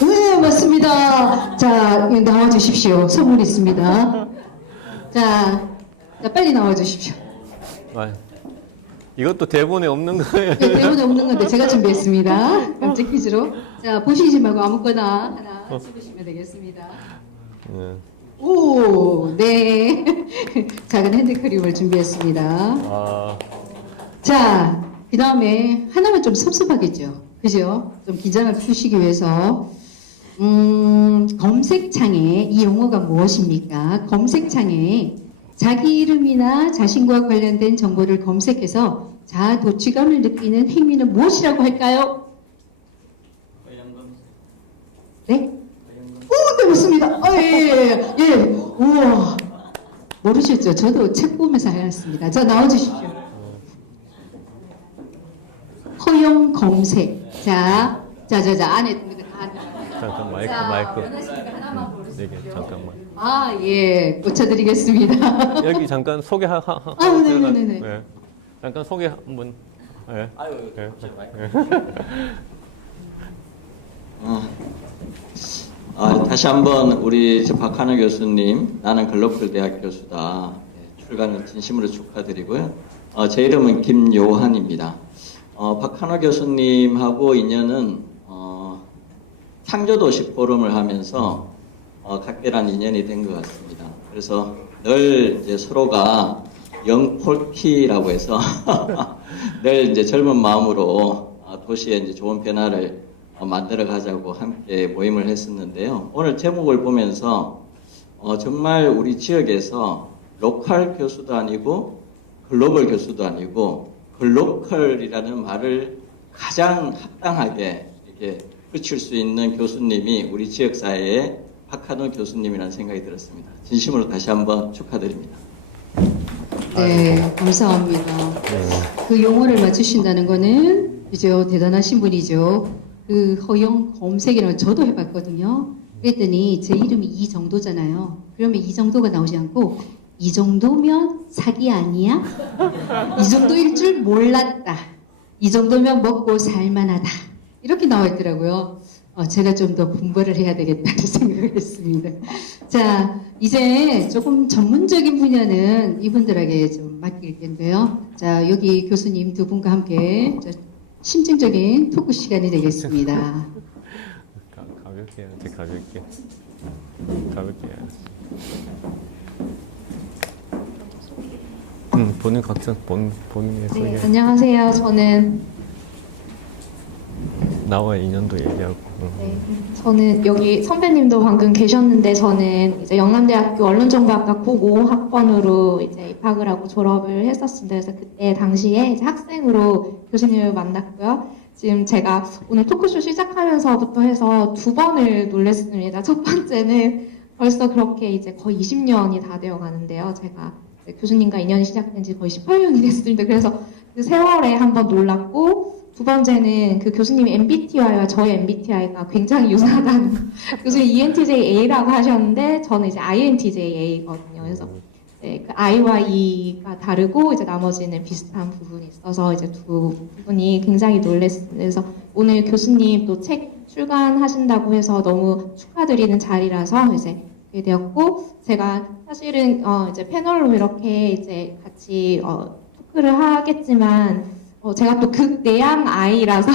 네, 맞습니다. 자, 나와주십시오. 선물 있습니다. 자, 빨리 나와주십시오. 이것도 대본에 없는 거예요. 네, 대본에 없는 건데 제가 준비했습니다. 깜짝 퀴즈로. 자, 보시지 말고 아무거나 하나 쓰시면 되겠습니다. 오, 네. 작은 핸드크림을 준비했습니다. 자, 그 다음에 하나만 좀 섭섭하겠죠. 그죠? 좀 긴장을 푸시기 위해서. 검색창에 이 용어가 무엇입니까? 검색창에 자기 이름이나 자신과 관련된 정보를 검색해서 자아 도취감을 느끼는 행위는 무엇이라고 할까요? 네? 오, 네, 맞습니다. 예. 우와. 모르셨죠? 저도 책 보면서 알았습니다. 자, 나와주십시오. 허용 검색. 자, 안에 있는 거 다. 잠깐 마이크. 원하시니까 하나만 고르세요. 네, 잠깐만. 예. 고쳐드리겠습니다. 여기 잠깐 소개 네네네. 네. 잠깐 소개 한번. 네. 다시 한번 우리 박한우 교수님, 나는 글로컬 대학 교수다. 출간을 진심으로 축하드리고요. 제 이름은 김요한입니다. 박한우 교수님하고 인연은 창조도시 포럼을 하면서 각별한 인연이 된 것 같습니다. 그래서 늘 이제 서로가 영폴키라고 해서 늘 이제 젊은 마음으로 도시에 이제 좋은 변화를 만들어 가자고 함께 모임을 했었는데요. 오늘 제목을 보면서 정말 우리 지역에서 로컬 교수도 아니고 글로벌 교수도 아니고 글로컬이라는 말을 가장 합당하게 이렇게 붙일 수 있는 교수님이 우리 지역사회의 박한우 교수님이라는 생각이 들었습니다. 진심으로 다시 한번 축하드립니다. 네, 감사합니다. 그 용어를 맞추신다는 거는 그죠, 대단하신 분이죠. 그 허용 검색이라는 저도 해봤거든요. 그랬더니 제 이름이 이 정도잖아요. 그러면 이 정도가 나오지 않고 이 정도면 사기 아니야? 이 정도일 줄 몰랐다. 이 정도면 먹고 살만하다. 이렇게 나와 있더라고요. 제가 좀 더 공부를 해야 되겠다는 생각을 했습니다. 자, 이제 조금 전문적인 분야는 이분들에게 좀 맡길 텐데요. 자, 여기 교수님 두 분과 함께 심층적인 토크 시간이 되겠습니다. 가볍게 해야지, 가볍게 해야지. 본인 각자 본인의 소개. 네, 안녕하세요. 저는 나와 인연도 얘기하고. 네, 저는 여기 선배님도 방금 계셨는데 저는 이제 영남대학교 언론정보학과 95학번으로 이제 입학을 하고 졸업을 했었습니다. 그래서 그때 당시에 이제 학생으로 교수님을 만났고요. 지금 제가 오늘 토크쇼 시작하면서부터 해서 두 번을 놀랐습니다. 첫 번째는 벌써 그렇게 이제 거의 20년이 다 되어 가는데요. 제가 교수님과 인연이 시작된 지 거의 18년이 됐습니다. 그래서 그 세월에 한번 놀랐고, 두 번째는 그 교수님이 MBTI와 저의 MBTI가 굉장히 유사하다는 교수님 ENTJ-A라고 하셨는데 저는 이제 INTJ-A거든요. 그래서 네, 그 I와 E가 다르고 이제 나머지는 비슷한 부분이 있어서 이제 두 부분이 굉장히 놀랐습니다. 그래서 오늘 교수님 또 책 출간하신다고 해서 너무 축하드리는 자리라서 이제 그게 되었고, 제가 사실은 이제 패널로 이렇게 이제 같이 토크를 하겠지만 제가 또 극내향 아이라서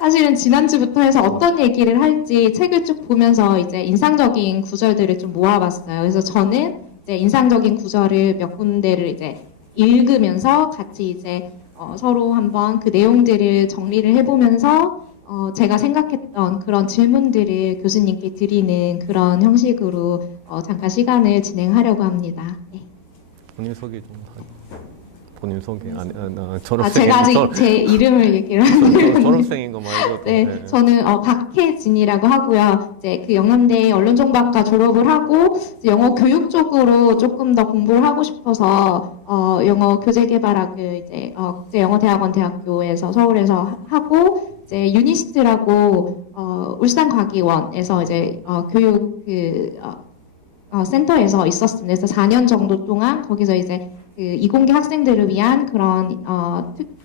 사실은 지난주부터 해서 어떤 얘기를 할지 책을 쭉 보면서 이제 인상적인 구절들을 좀 모아봤어요. 그래서 저는 이제 인상적인 구절을 몇 군데를 이제 읽으면서 같이 이제 서로 한번 그 내용들을 정리를 해보면서 제가 생각했던 그런 질문들을 교수님께 드리는 그런 형식으로 잠깐 시간을 진행하려고 합니다. 네. 본인 소개 좀 하죠. 본인 소개 제가 졸업생 아직 제 이름을 얘기를 하는 졸업생인 거 말고 네, 저는 박혜진이라고 하고요. 이제 그 영남대 언론정보학과 졸업을 하고 이제 영어 교육 쪽으로 조금 더 공부를 하고 싶어서 영어 교재 개발학을 이제 국제영어대학원 대학교에서 서울에서 하고 이제 유니스트라고 울산과기원에서 이제 교육 센터에서 있었습니다. 그래서 4년 정도 동안 거기서 이제 그 이공계 학생들을 위한 그런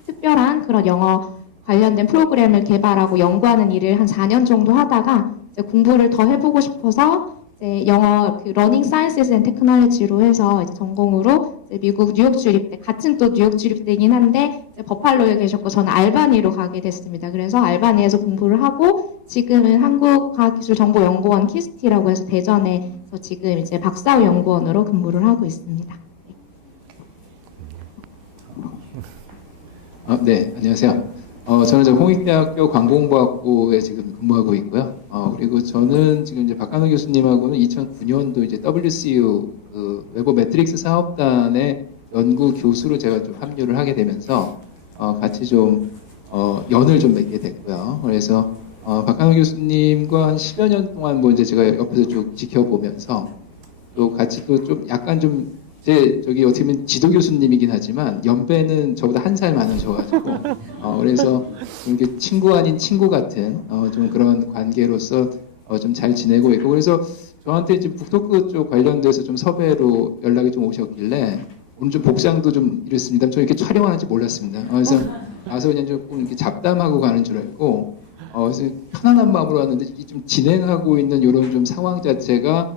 특별한 그런 영어 관련된 프로그램을 개발하고 연구하는 일을 한 4년 정도 하다가 이제 공부를 더 해보고 싶어서 이제 영어 그 러닝 사이언스 앤 테크놀로지로 해서 이제 전공으로 이제 미국 뉴욕 주립대, 같은 또 뉴욕 주립대이긴 한데 이제 버팔로에 계셨고 저는 알바니로 가게 됐습니다. 그래서 알바니에서 공부를 하고 지금은 한국과학기술정보연구원 키스티라고 해서 대전에서 지금 이제 박사후 연구원으로 근무를 하고 있습니다. 네, 안녕하세요. 저는 이제 홍익대학교 광공부학부에 지금 근무하고 있고요. 그리고 저는 지금 이제 박한우 교수님하고는 2009년도 이제 WCU 그 웨버 매트릭스 사업단의 연구 교수로 제가 좀 합류를 하게 되면서 같이 좀 연을 좀 맺게 됐고요. 그래서 박한우 교수님과 한 10여 년 동안 뭐 이제 제가 옆에서 쭉 지켜보면서 또 같이 또 좀 약간 좀 저기 어떻게 보면 지도 교수님이긴 하지만 연배는 저보다 한 살 많으셔가지고 그래서 좀 이렇게 친구 아닌 친구 같은 좀 그런 관계로서 좀 잘 지내고 있고 그래서 저한테 이제 북토크 쪽 관련돼서 좀 섭외로 연락이 좀 오셨길래 오늘 좀 복장도 좀 이랬습니다. 저 이렇게 촬영하는지 몰랐습니다. 그래서 와서 그냥 조금 이렇게 잡담하고 가는 줄 알고 그래서 편안한 마음으로 왔는데 좀 진행하고 있는 이런 좀 상황 자체가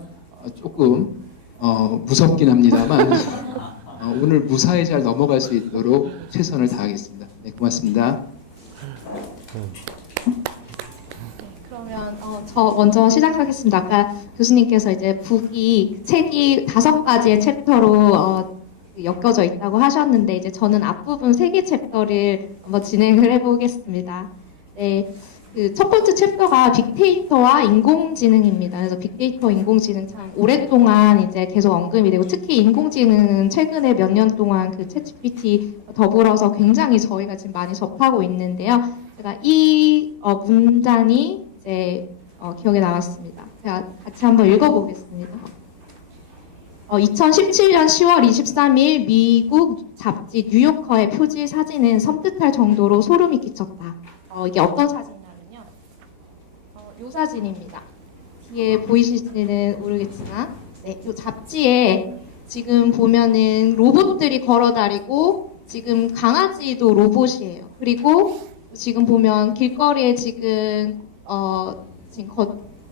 조금 무섭긴 합니다만 오늘 무사히 잘 넘어갈 수 있도록 최선을 다하겠습니다. 네, 고맙습니다. 그러면 저 먼저 시작하겠습니다. 아까 교수님께서 이제 책이 5가지의 챕터로 엮여져 있다고 하셨는데 이제 저는 앞부분 3개 챕터를 한번 진행을 해보겠습니다. 네. 그 첫 번째 챕터가 빅데이터와 인공지능입니다. 그래서 빅데이터, 인공지능 참 오랫동안 이제 계속 언급이 되고 특히 인공지능은 최근에 몇 년 동안 그 챗GPT 더불어서 굉장히 저희가 지금 많이 접하고 있는데요. 제가 이 문단이 이제 기억에 남았습니다. 제가 같이 한번 읽어보겠습니다. 2017년 10월 23일 미국 잡지 뉴요커의 표지 사진은 섬뜩할 정도로 소름이 끼쳤다. 이게 어떤 사진이냐면요. 이 사진입니다. 뒤에 보이실지는 모르겠지만 네, 이 잡지에 지금 보면은 로봇들이 걸어다니고 지금 강아지도 로봇이에요. 그리고 지금 보면 길거리에 지금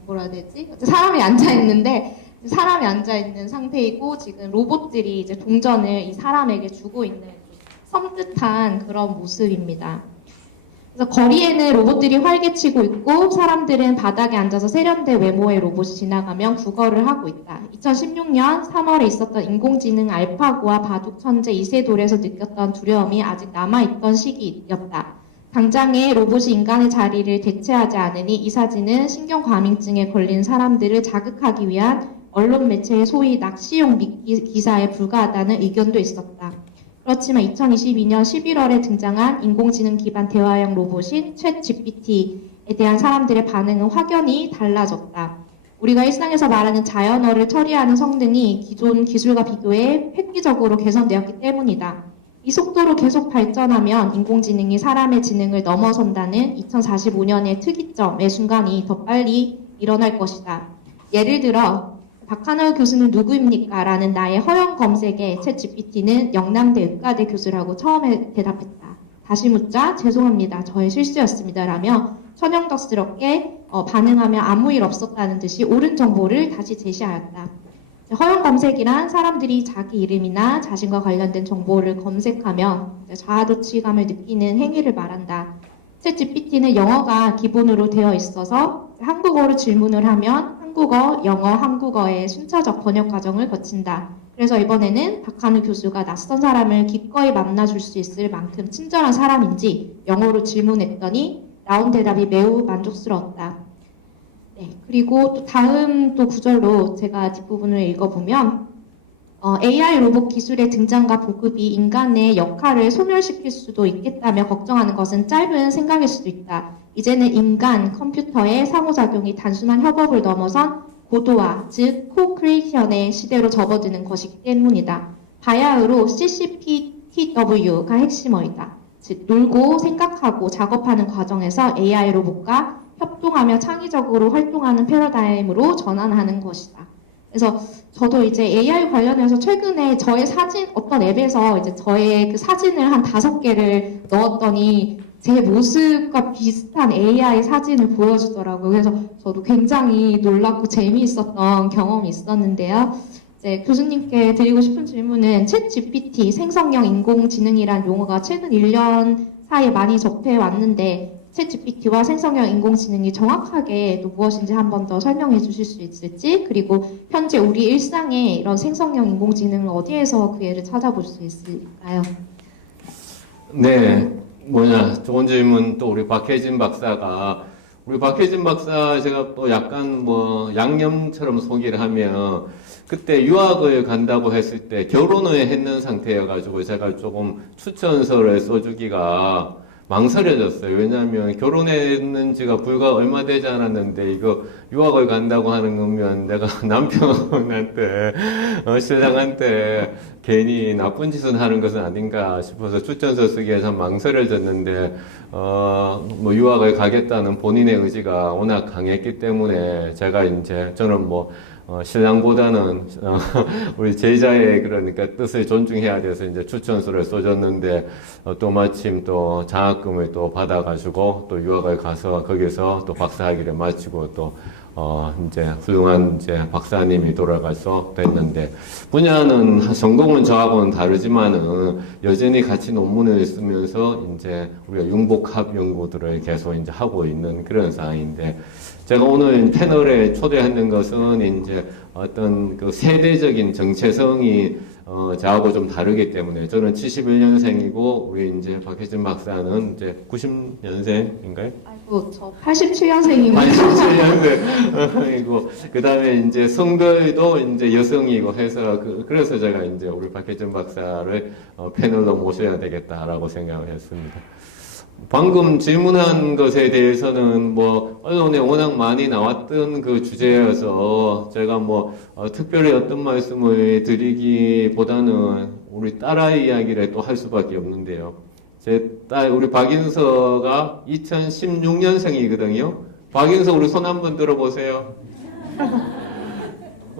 뭐라 해야 되지? 사람이 앉아 있는데 사람이 앉아 있는 상태이고 지금 로봇들이 이제 동전을 이 사람에게 주고 있는 섬뜩한 그런 모습입니다. 그래서 거리에는 로봇들이 활개치고 있고 사람들은 바닥에 앉아서 세련된 외모의 로봇이 지나가면 구걸을 하고 있다. 2016년 3월에 있었던 인공지능 알파고와 바둑 천재 이세돌에서 느꼈던 두려움이 아직 남아있던 시기였다. 당장에 로봇이 인간의 자리를 대체하지 않으니 이 사진은 신경과민증에 걸린 사람들을 자극하기 위한 언론 매체의 소위 낚시용 기사에 불과하다는 의견도 있었다. 그렇지만 2022년 11월에 등장한 인공지능 기반 대화형 로봇인 챗GPT에 대한 사람들의 반응은 확연히 달라졌다. 우리가 일상에서 말하는 자연어를 처리하는 성능이 기존 기술과 비교해 획기적으로 개선되었기 때문이다. 이 속도로 계속 발전하면 인공지능이 사람의 지능을 넘어선다는 2045년의 특이점의 순간이 더 빨리 일어날 것이다. 예를 들어 박한우 교수는 누구입니까? 라는 나의 허영 검색에 챗GPT는 영남대 의과대 교수라고 처음에 대답했다. 다시 묻자 죄송합니다. 저의 실수였습니다. 라며 천연덕스럽게 반응하며 아무 일 없었다는 듯이 옳은 정보를 다시 제시하였다. 허영 검색이란 사람들이 자기 이름이나 자신과 관련된 정보를 검색하면 자아도취감을 느끼는 행위를 말한다. 챗GPT는 영어가 기본으로 되어 있어서 한국어로 질문을 하면 한국어, 영어, 한국어의 순차적 번역 과정을 거친다. 그래서 이번에는 박한우 교수가 낯선 사람을 기꺼이 만나줄 수 있을 만큼 친절한 사람인지 영어로 질문했더니 나온 대답이 매우 만족스러웠다. 네, 그리고 또 다음 또 구절로 제가 뒷부분을 읽어보면 AI 로봇 기술의 등장과 보급이 인간의 역할을 소멸시킬 수도 있겠다며 걱정하는 것은 짧은 생각일 수도 있다. 이제는 인간, 컴퓨터의 상호작용이 단순한 협업을 넘어선 고도화, 즉 코크리에이션의 시대로 접어드는 것이기 때문이다. 바야흐로 CCPTW가 핵심어이다. 즉 놀고 생각하고 작업하는 과정에서 AI 로봇과 협동하며 창의적으로 활동하는 패러다임으로 전환하는 것이다. 그래서 저도 이제 AI 관련해서 최근에 저의 사진, 어떤 앱에서 이제 저의 그 사진을 한 5개를 넣었더니 제 모습과 비슷한 AI 사진을 보여주더라고요. 그래서 저도 굉장히 놀랍고 재미있었던 경험이 있었는데요. 이제 교수님께 드리고 싶은 질문은 챗 GPT, 생성형 인공지능이란 용어가 최근 1년 사이에 많이 접해 왔는데 챗 GPT와 생성형 인공지능이 정확하게 또 무엇인지 한 번 더 설명해 주실 수 있을지, 그리고 현재 우리 일상에 이런 생성형 인공지능을 어디에서 그 예를 찾아볼 수 있을까요? 네, 좋은 질문. 또 우리 박혜진 박사가, 우리 박혜진 박사 제가 또 약간 양념처럼 소개를 하면, 그때 유학을 간다고 했을 때 결혼을 했는 상태여가지고 제가 조금 추천서를 써주기가 망설여졌어요. 왜냐하면 결혼했는 지가 불과 얼마 되지 않았는데 이거 유학을 간다고 하는 거면 내가 남편한테 신랑한테 괜히 나쁜 짓을 하는 것은 아닌가 싶어서 추천서 쓰기에 참 망설여졌는데 유학을 가겠다는 본인의 의지가 워낙 강했기 때문에 제가 이제 저는 신랑보다는 우리 제자의 그러니까 뜻을 존중해야 돼서 이제 추천서를 써줬는데 또 마침 또 장학금을 또 받아가지고 또 유학을 가서 거기서 또 박사학위를 마치고 또 이제 훌륭한 이제 박사님이 돌아가서 됐는데 분야는 전공은 저하고는 다르지만은 여전히 같이 논문을 쓰면서 이제 우리가 융복합 연구들을 계속 이제 하고 있는 그런 상황인데 제가 오늘 패널에 초대하는 것은 이제 어떤 그 세대적인 정체성이 저하고 좀 다르기 때문에 저는 71년생이고 우리 이제 박혜진 박사는 이제 90년생인가요? 아이고 저 87년생입니다. 87년생이고 그 다음에 이제 성별도 이제 여성이고 해서 그래서 제가 이제 우리 박혜진 박사를 패널로 모셔야 되겠다라고 생각을 했습니다. 방금 질문한 것에 대해서는 언론에 워낙 많이 나왔던 그 주제여서 제가 특별히 어떤 말씀을 드리기보다는 우리 딸아이 이야기를 또 할 수밖에 없는데요. 제 딸, 우리 박인서가 2016년생이거든요. 박인서 우리 손 한번 들어보세요.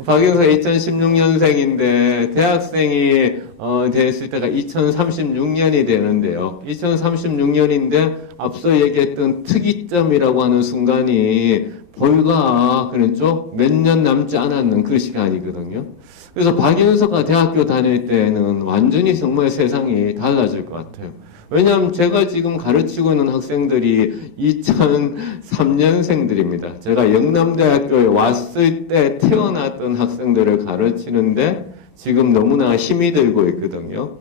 박인서 2016년생인데 대학생이 됐을 때가 2036년이 되는데요. 2036년인데 앞서 얘기했던 특이점이라고 하는 순간이 불과 그랬죠? 몇 년 남지 않았는 그 시간이거든요. 그래서 박인서가 대학교 다닐 때는 완전히 정말 세상이 달라질 것 같아요. 왜냐하면 제가 지금 가르치고 있는 학생들이 2003년생들입니다. 제가 영남대학교에 왔을 때 태어났던 학생들을 가르치는데 지금 너무나 힘이 들고 있거든요.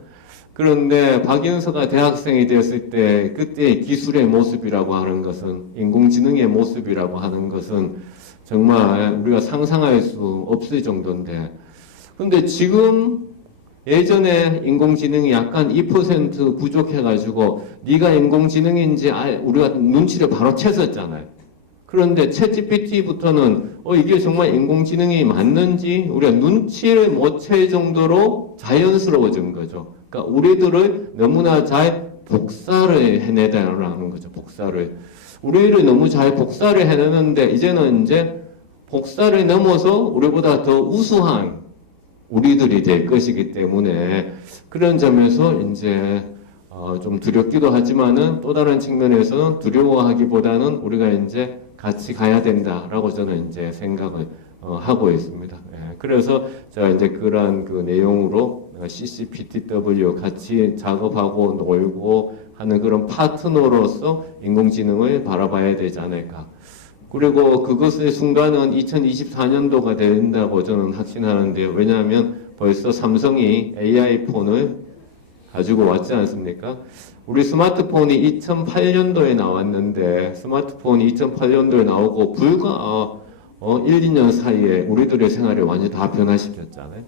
그런데 박인서가 대학생이 되었을 때 그때의 기술의 모습이라고 하는 것은 인공지능의 모습이라고 하는 것은 정말 우리가 상상할 수 없을 정도인데 근데 지금 예전에 인공지능이 약간 2% 부족해가지고 네가 인공지능인지 우리가 눈치를 바로 챘었잖아요. 그런데 챗GPT부터는 이게 정말 인공지능이 맞는지 우리가 눈치를 못 챌 정도로 자연스러워진 거죠. 그러니까 우리들을 너무나 잘 복사를 해내다라는 거죠. 복사를. 우리를 너무 잘 복사를 해내는데 이제는 이제 복사를 넘어서 우리보다 더 우수한 우리들이 될 것이기 때문에 그런 점에서 이제 좀 두렵기도 하지만은 또 다른 측면에서는 두려워하기보다는 우리가 이제 같이 가야 된다라고 저는 이제 생각을 하고 있습니다. 그래서 제가 이제 그런 그 내용으로 CCPTW 같이 작업하고 놀고 하는 그런 파트너로서 인공지능을 바라봐야 되지 않을까. 그리고 그것의 순간은 2024년도가 된다고 저는 확신하는데요. 왜냐하면 벌써 삼성이 AI 폰을 가지고 왔지 않습니까? 우리 스마트폰이 2008년도에 나왔는데 스마트폰이 2008년도에 나오고 불과 1, 2년 사이에 우리들의 생활을 완전히 다 변화시켰잖아요.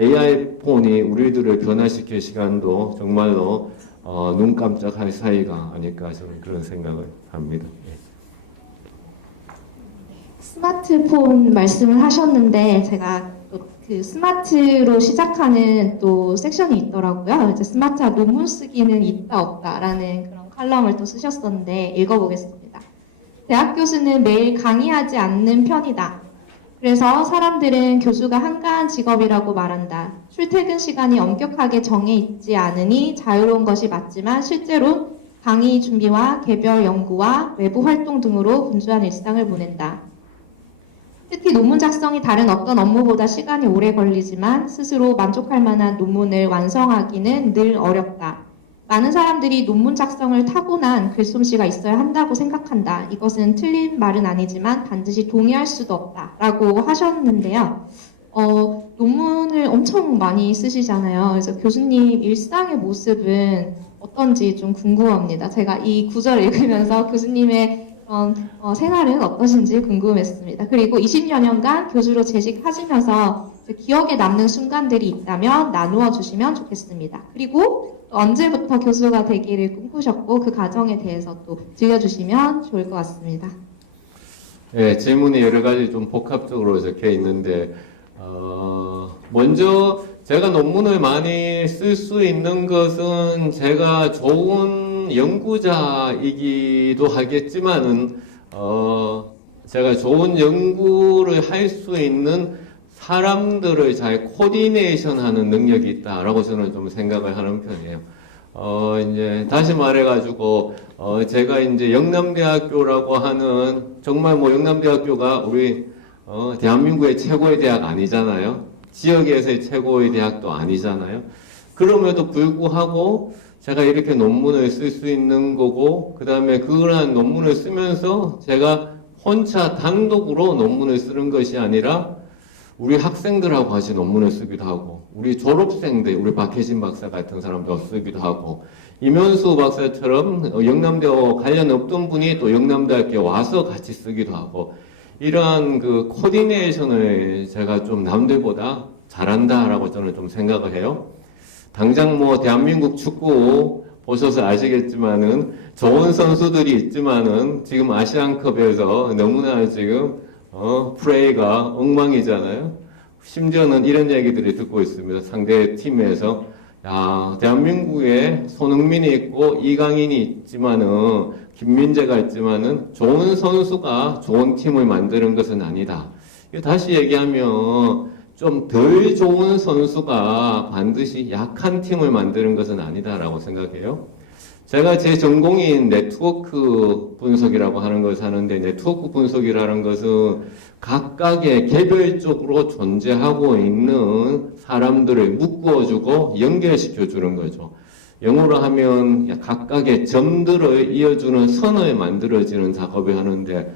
AI 폰이 우리들을 변화시킬 시간도 정말로 눈 깜짝할 사이가 아닐까 저는 그런 생각을 합니다. 예. 스마트폰 말씀을 하셨는데 제가 또 그 스마트로 시작하는 또 섹션이 있더라고요. 이제 스마트와 논문 쓰기는 있다 없다라는 그런 칼럼을 또 쓰셨었는데 읽어보겠습니다. 대학 교수는 매일 강의하지 않는 편이다. 그래서 사람들은 교수가 한가한 직업이라고 말한다. 출퇴근 시간이 엄격하게 정해 있지 않으니 자유로운 것이 맞지만 실제로 강의 준비와 개별 연구와 외부 활동 등으로 분주한 일상을 보낸다. 특히 논문 작성이 다른 어떤 업무보다 시간이 오래 걸리지만 스스로 만족할 만한 논문을 완성하기는 늘 어렵다. 많은 사람들이 논문 작성을 타고난 글솜씨가 있어야 한다고 생각한다. 이것은 틀린 말은 아니지만 반드시 동의할 수도 없다. 라고 하셨는데요. 논문을 엄청 많이 쓰시잖아요. 그래서 교수님 일상의 모습은 어떤지 좀 궁금합니다. 제가 이 구절을 읽으면서 교수님의 생활은 어떠신지 궁금했습니다. 그리고 20여 년간 교수로 재직하시면서 기억에 남는 순간들이 있다면 나누어 주시면 좋겠습니다. 그리고 언제부터 교수가 되기를 꿈꾸셨고 그 과정에 대해서 또 들려주시면 좋을 것 같습니다. 네, 질문이 여러 가지 좀 복합적으로 적혀 있는데 먼저 제가 논문을 많이 쓸 수 있는 것은 제가 좋은 연구자이기도 하겠지만은 제가 좋은 연구를 할 수 있는 사람들을 잘 코디네이션하는 능력이 있다라고 저는 좀 생각을 하는 편이에요. 이제 다시 말해가지고 제가 이제 영남대학교라고 하는 정말 뭐 영남대학교가 우리 대한민국의 최고의 대학 아니잖아요. 지역에서의 최고의 대학도 아니잖아요. 그럼에도 불구하고 제가 이렇게 논문을 쓸 수 있는 거고, 그 다음에 그러한 논문을 쓰면서 제가 혼자 단독으로 논문을 쓰는 것이 아니라 우리 학생들하고 같이 논문을 쓰기도 하고, 우리 졸업생들, 우리 박혜진 박사 같은 사람도 쓰기도 하고, 이면수 박사처럼 영남대와 관련 없던 분이 또 영남대학교에 와서 같이 쓰기도 하고, 이러한 그 코디네이션을 제가 좀 남들보다 잘한다라고 저는 좀 생각을 해요. 당장 뭐 대한민국 축구 보셔서 아시겠지만은 좋은 선수들이 있지만은 지금 아시안컵에서 너무나 지금 플레이가 엉망이잖아요. 심지어는 이런 얘기들이 듣고 있습니다. 상대 팀에서 야, 대한민국에 손흥민이 있고 이강인이 있지만은 김민재가 있지만은 좋은 선수가 좋은 팀을 만드는 것은 아니다. 다시 얘기하면 좀 덜 좋은 선수가 반드시 약한 팀을 만드는 것은 아니다라고 생각해요. 제가 제 전공인 네트워크 분석이라고 하는 것을 하는데, 네트워크 분석이라는 것은 각각의 개별적으로 존재하고 있는 사람들을 묶어주고 연결시켜주는 거죠. 영어로 하면 각각의 점들을 이어주는 선을 만들어지는 작업을 하는데,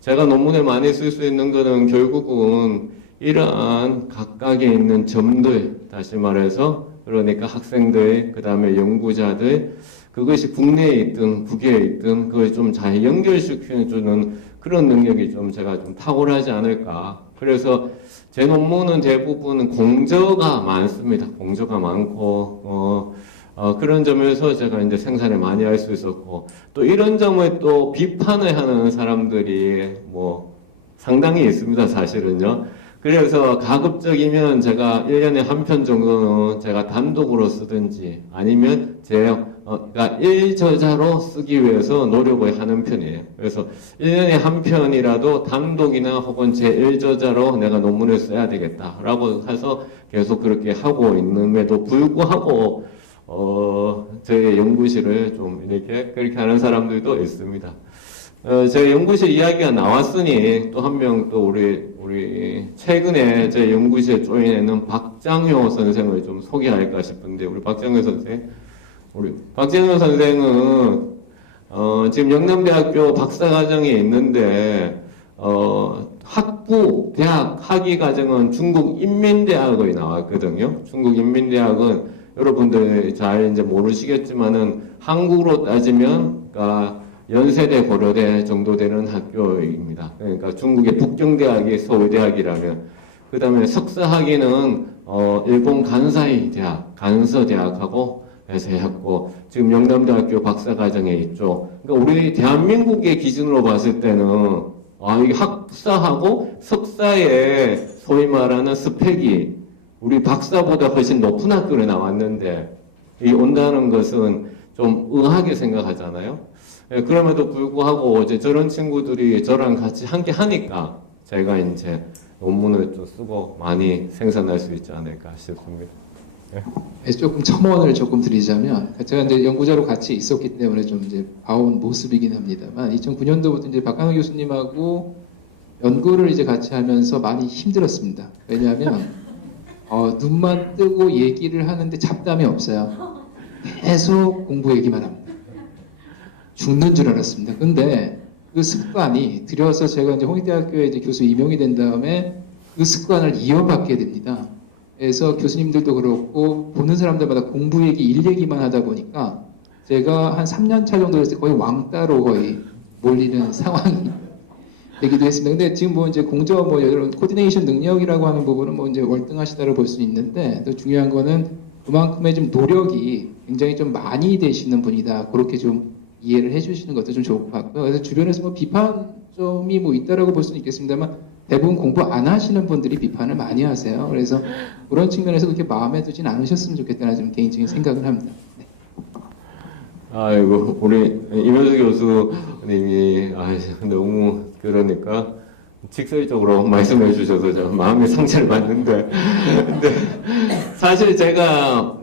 제가 논문에 많이 쓸 수 있는 것은 결국은 이러한 각각에 있는 점들, 다시 말해서 그러니까 학생들, 그 다음에 연구자들, 그것이 국내에 있든 국외에 있든 그걸 좀 잘 연결시켜주는 그런 능력이 좀 제가 좀 탁월하지 않을까. 그래서 제 논문은 대부분 공저가 많습니다. 공저가 많고 그런 점에서 제가 이제 생산을 많이 할 수 있었고, 또 이런 점을 또 비판을 하는 사람들이 뭐 상당히 있습니다, 사실은요. 그래서 가급적이면 제가 1년에 한 편 정도는 제가 단독으로 쓰든지 아니면 그러니까 1저자로 쓰기 위해서 노력을 하는 편이에요. 그래서 1년에 한 편이라도 단독이나 혹은 제 1저자로 내가 논문을 써야 되겠다라고 해서 계속 그렇게 하고 있는데도 불구하고 저희 연구실을 좀 이렇게 그렇게 하는 사람들도 있습니다. 제 연구실 이야기가 나왔으니 또 한 명 또 우리 최근에 제 연구실에 조인했는 박장효 선생을 좀 소개할까 싶은데, 우리 박장효 선생은 지금 영남대학교 박사과정에 있는데 대학 학위과정은 중국 인민대학을 나왔거든요. 중국 인민대학은 여러분들 잘 이제 모르시겠지만은 한국으로 따지면 그러니까 연세대 고려대 정도 되는 학교입니다. 그러니까 중국의 북경대학이 서울대학이라면 그 다음에 석사학위는 일본 간사이 대학, 간서대학하고 해서 했고 지금 영남대학교 박사과정에 있죠. 그러니까 우리 대한민국의 기준으로 봤을 때는 이게 학사하고 석사의 소위 말하는 스펙이 우리 박사보다 훨씬 높은 학교를 나왔는데 이 온다는 것은 좀 의아하게 생각하잖아요. 그럼에도 불구하고 이제 저런 친구들이 저랑 같이 함께 하니까 제가 이제 논문을 좀 쓰고 많이 생산할 수 있지 않을까 싶습니다. 조금 첨언을 조금 드리자면 제가 이제 연구자로 같이 있었기 때문에 좀 이제 봐온 모습이긴 합니다만 2009년도부터 이제 박한호 교수님하고 연구를 이제 같이 하면서 많이 힘들었습니다. 왜냐하면 눈만 뜨고 얘기를 하는데 잡담이 없어요. 계속 공부 얘기만 합니다. 죽는 줄 알았습니다. 근데 그 습관이 들여서 제가 이제 홍익대학교에 이제 교수 임용이 된 다음에 그 습관을 이어받게 됩니다. 그래서 교수님들도 그렇고 보는 사람들마다 공부 얘기, 일 얘기만 하다 보니까 제가 한 3년 차 정도 됐을 때 거의 왕따로 거의 몰리는 상황이 되기도 했습니다. 근데 지금 뭐 이제 공저 뭐 이런 코디네이션 능력이라고 하는 부분은 뭐 이제 월등하시다고 볼 수 있는데 또 중요한 거는 그만큼의 좀 노력이 굉장히 좀 많이 되시는 분이다. 그렇게 좀 이해를 해주시는 것도 좀 좋을 것 같고요. 그래서 주변에서 뭐 비판점이 뭐 있다라고 볼 수는 있겠습니다만 대부분 공부 안 하시는 분들이 비판을 많이 하세요. 그래서 그런 측면에서 그렇게 마음에 두진 않으셨으면 좋겠다는 좀 개인적인 생각을 합니다. 네. 아이고 우리 이면수 교수님이 너무 그러니까 직설적으로 말씀해 주셔서 좀 마음의 상처를 받는데 근데 사실 제가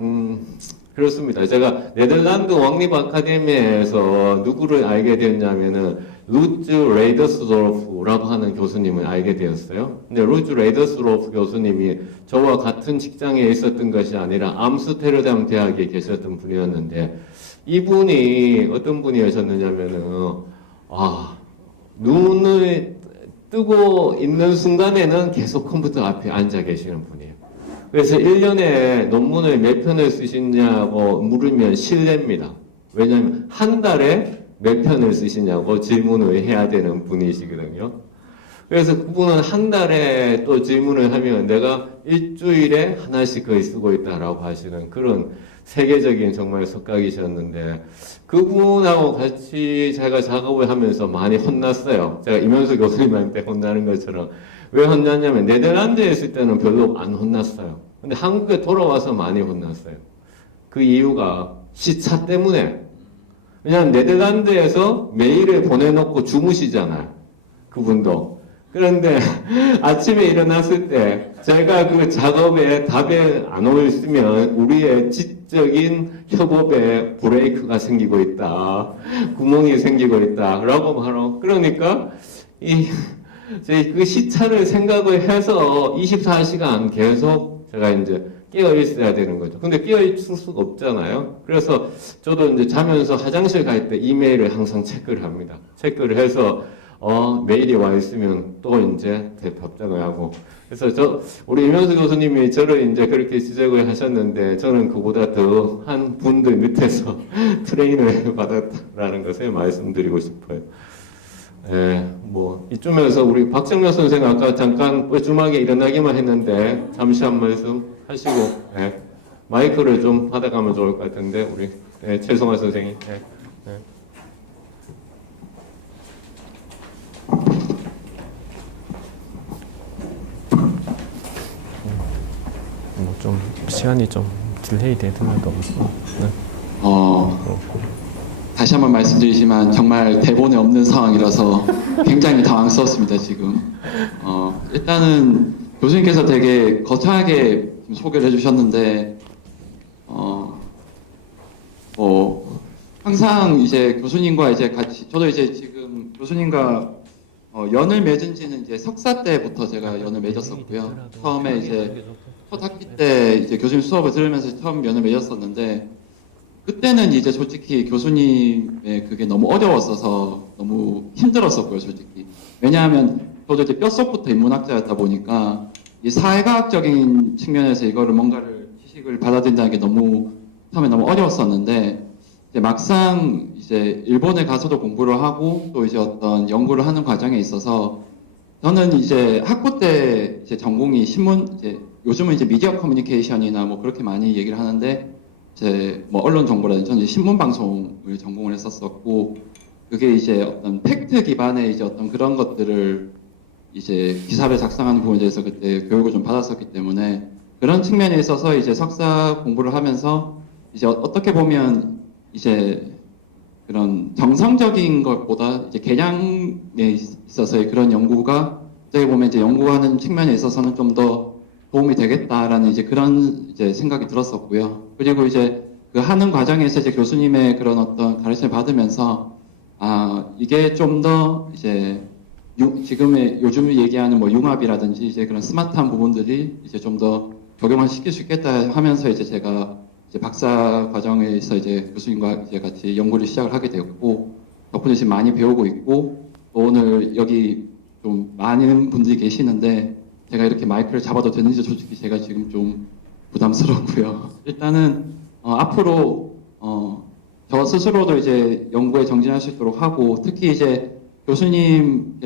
그렇습니다. 제가 네덜란드 왕립 아카데미에서 누구를 알게 되었냐면은 루츠 레이더스로프라고 하는 교수님을 알게 되었어요. 근데 루츠 레이더스로프 교수님이 저와 같은 직장에 있었던 것이 아니라 암스테르담 대학에 계셨던 분이었는데 이분이 어떤 분이셨느냐면은 눈을 뜨고 있는 순간에는 계속 컴퓨터 앞에 앉아 계시는 분이에요. 그래서 1년에 논문을 몇 편을 쓰시냐고 물으면 실례입니다. 왜냐하면 한 달에 몇 편을 쓰시냐고 질문을 해야 되는 분이시거든요. 그래서 그분은 한 달에 또 질문을 하면 내가 일주일에 하나씩 거의 쓰고 있다라고 하시는 그런 세계적인 정말 석각이셨는데 그분하고 같이 제가 작업을 하면서 많이 혼났어요. 제가 이면수 교수님한테 혼나는 것처럼. 왜 혼났냐면 네덜란드에 있을 때는 별로 안 혼났어요. 근데 한국에 돌아와서 많이 혼났어요. 그 이유가 시차 때문에. 왜냐하면 네덜란드에서 메일을 보내놓고 주무시잖아요. 그분도. 그런데 아침에 일어났을 때 제가 그 작업에 답이 안 올으면 우리의 지적인 협업에 브레이크가 생기고 있다. 구멍이 생기고 있다. 라고 바로. 그러니까 그 시차를 생각을 해서 24시간 계속 제가 이제 깨어 있어야 되는 거죠. 근데 깨어 있을 수가 없잖아요. 그래서 저도 이제 자면서 화장실 갈 때 이메일을 항상 체크를 합니다. 체크를 해서 메일이 와 있으면 또 이제 답장을 하고. 그래서 우리 이면수 교수님이 저를 이제 그렇게 지적을 하셨는데 저는 그보다 더 한 분들 밑에서 트레이닝을 받았다라는 것을 말씀드리고 싶어요. 뭐 이쯤에서 우리 박정렬 선생 아까 잠깐 뻘쭘하게 일어나기만 했는데 잠시 한 말씀 하시고 마이크를 좀 받아가면 좋을 것 같은데 우리 최성화 선생님. 뭐 좀 시간이 좀 딜레이 되더라도 다시 한번 말씀드리지만 정말 대본에 없는 상황이라서 굉장히 당황스럽습니다 지금. 일단은 교수님께서 되게 거창하게 소개를 해주셨는데 뭐 항상 이제 교수님과 이제 같이 저도 이제 지금 교수님과 연을 맺은 지는 이제 석사 때부터 제가 연을 맺었었고요. 처음에 이제 첫 학기 때 이제 교수님 수업을 들으면서 처음 연을 맺었었는데 그때는 이제 솔직히 교수님의 그게 너무 어려웠어서 너무 힘들었었고요, 솔직히. 왜냐하면 저도 이제 뼛속부터 인문학자였다 보니까 이 사회과학적인 측면에서 이거를 뭔가를 지식을 받아들인다는 게 처음에 너무 어려웠었는데 이제 막상 이제 일본에 가서도 공부를 하고 또 이제 어떤 연구를 하는 과정에 있어서 저는 이제 학부 때 이제 전공이 요즘은 이제 미디어 커뮤니케이션이나 뭐 그렇게 많이 얘기를 하는데 이제 뭐 언론 정보라든지 저는 이제 신문 방송을 전공을 했었었고 그게 이제 어떤 팩트 기반의 이제 어떤 그런 것들을 이제 기사를 작성하는 부분에 대해서 그때 교육을 좀 받았었기 때문에 그런 측면에 있어서 이제 석사 공부를 하면서 이제 어떻게 보면 이제 그런 정성적인 것보다 이제 개량에 있어서의 그런 연구가 어떻게 보면 이제 연구하는 측면에 있어서는 좀 더 도움이 되겠다라는 이제 그런 이제 생각이 들었었고요. 그리고 이제 그 하는 과정에서 이제 교수님의 그런 어떤 가르침을 받으면서 이게 좀 더 이제 요즘 얘기하는 뭐 융합이라든지 이제 그런 스마트한 부분들이 이제 좀 더 적용을 시킬 수 있겠다 하면서 이제 제가 이제 박사 과정에서 이제 교수님과 이제 같이 연구를 시작을 하게 되었고 덕분에 지금 많이 배우고 있고 또 오늘 여기 좀 많은 분들이 계시는데 제가 이렇게 마이크를 잡아도 되는지 솔직히 제가 지금 좀 부담스럽고요. 일단은 앞으로 저 스스로도 이제 연구에 정진할 수 있도록 하고 특히 이제 교수님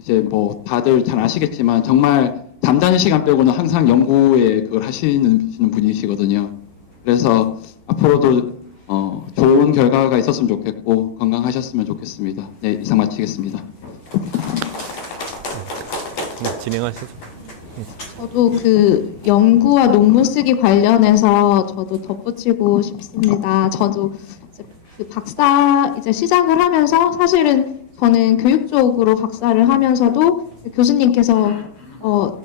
이제 뭐 다들 잘 아시겠지만 정말 잠자는 시간 빼고는 항상 연구에 그걸 하시는 분이시거든요. 그래서 앞으로도 좋은 결과가 있었으면 좋겠고 건강하셨으면 좋겠습니다. 네, 이상 마치겠습니다. 진행하시죠. 저도 그 연구와 논문 쓰기 관련해서 저도 덧붙이고 싶습니다. 저도 이제 그 박사 이제 시작을 하면서 사실은 저는 교육 쪽으로 박사를 하면서도 교수님께서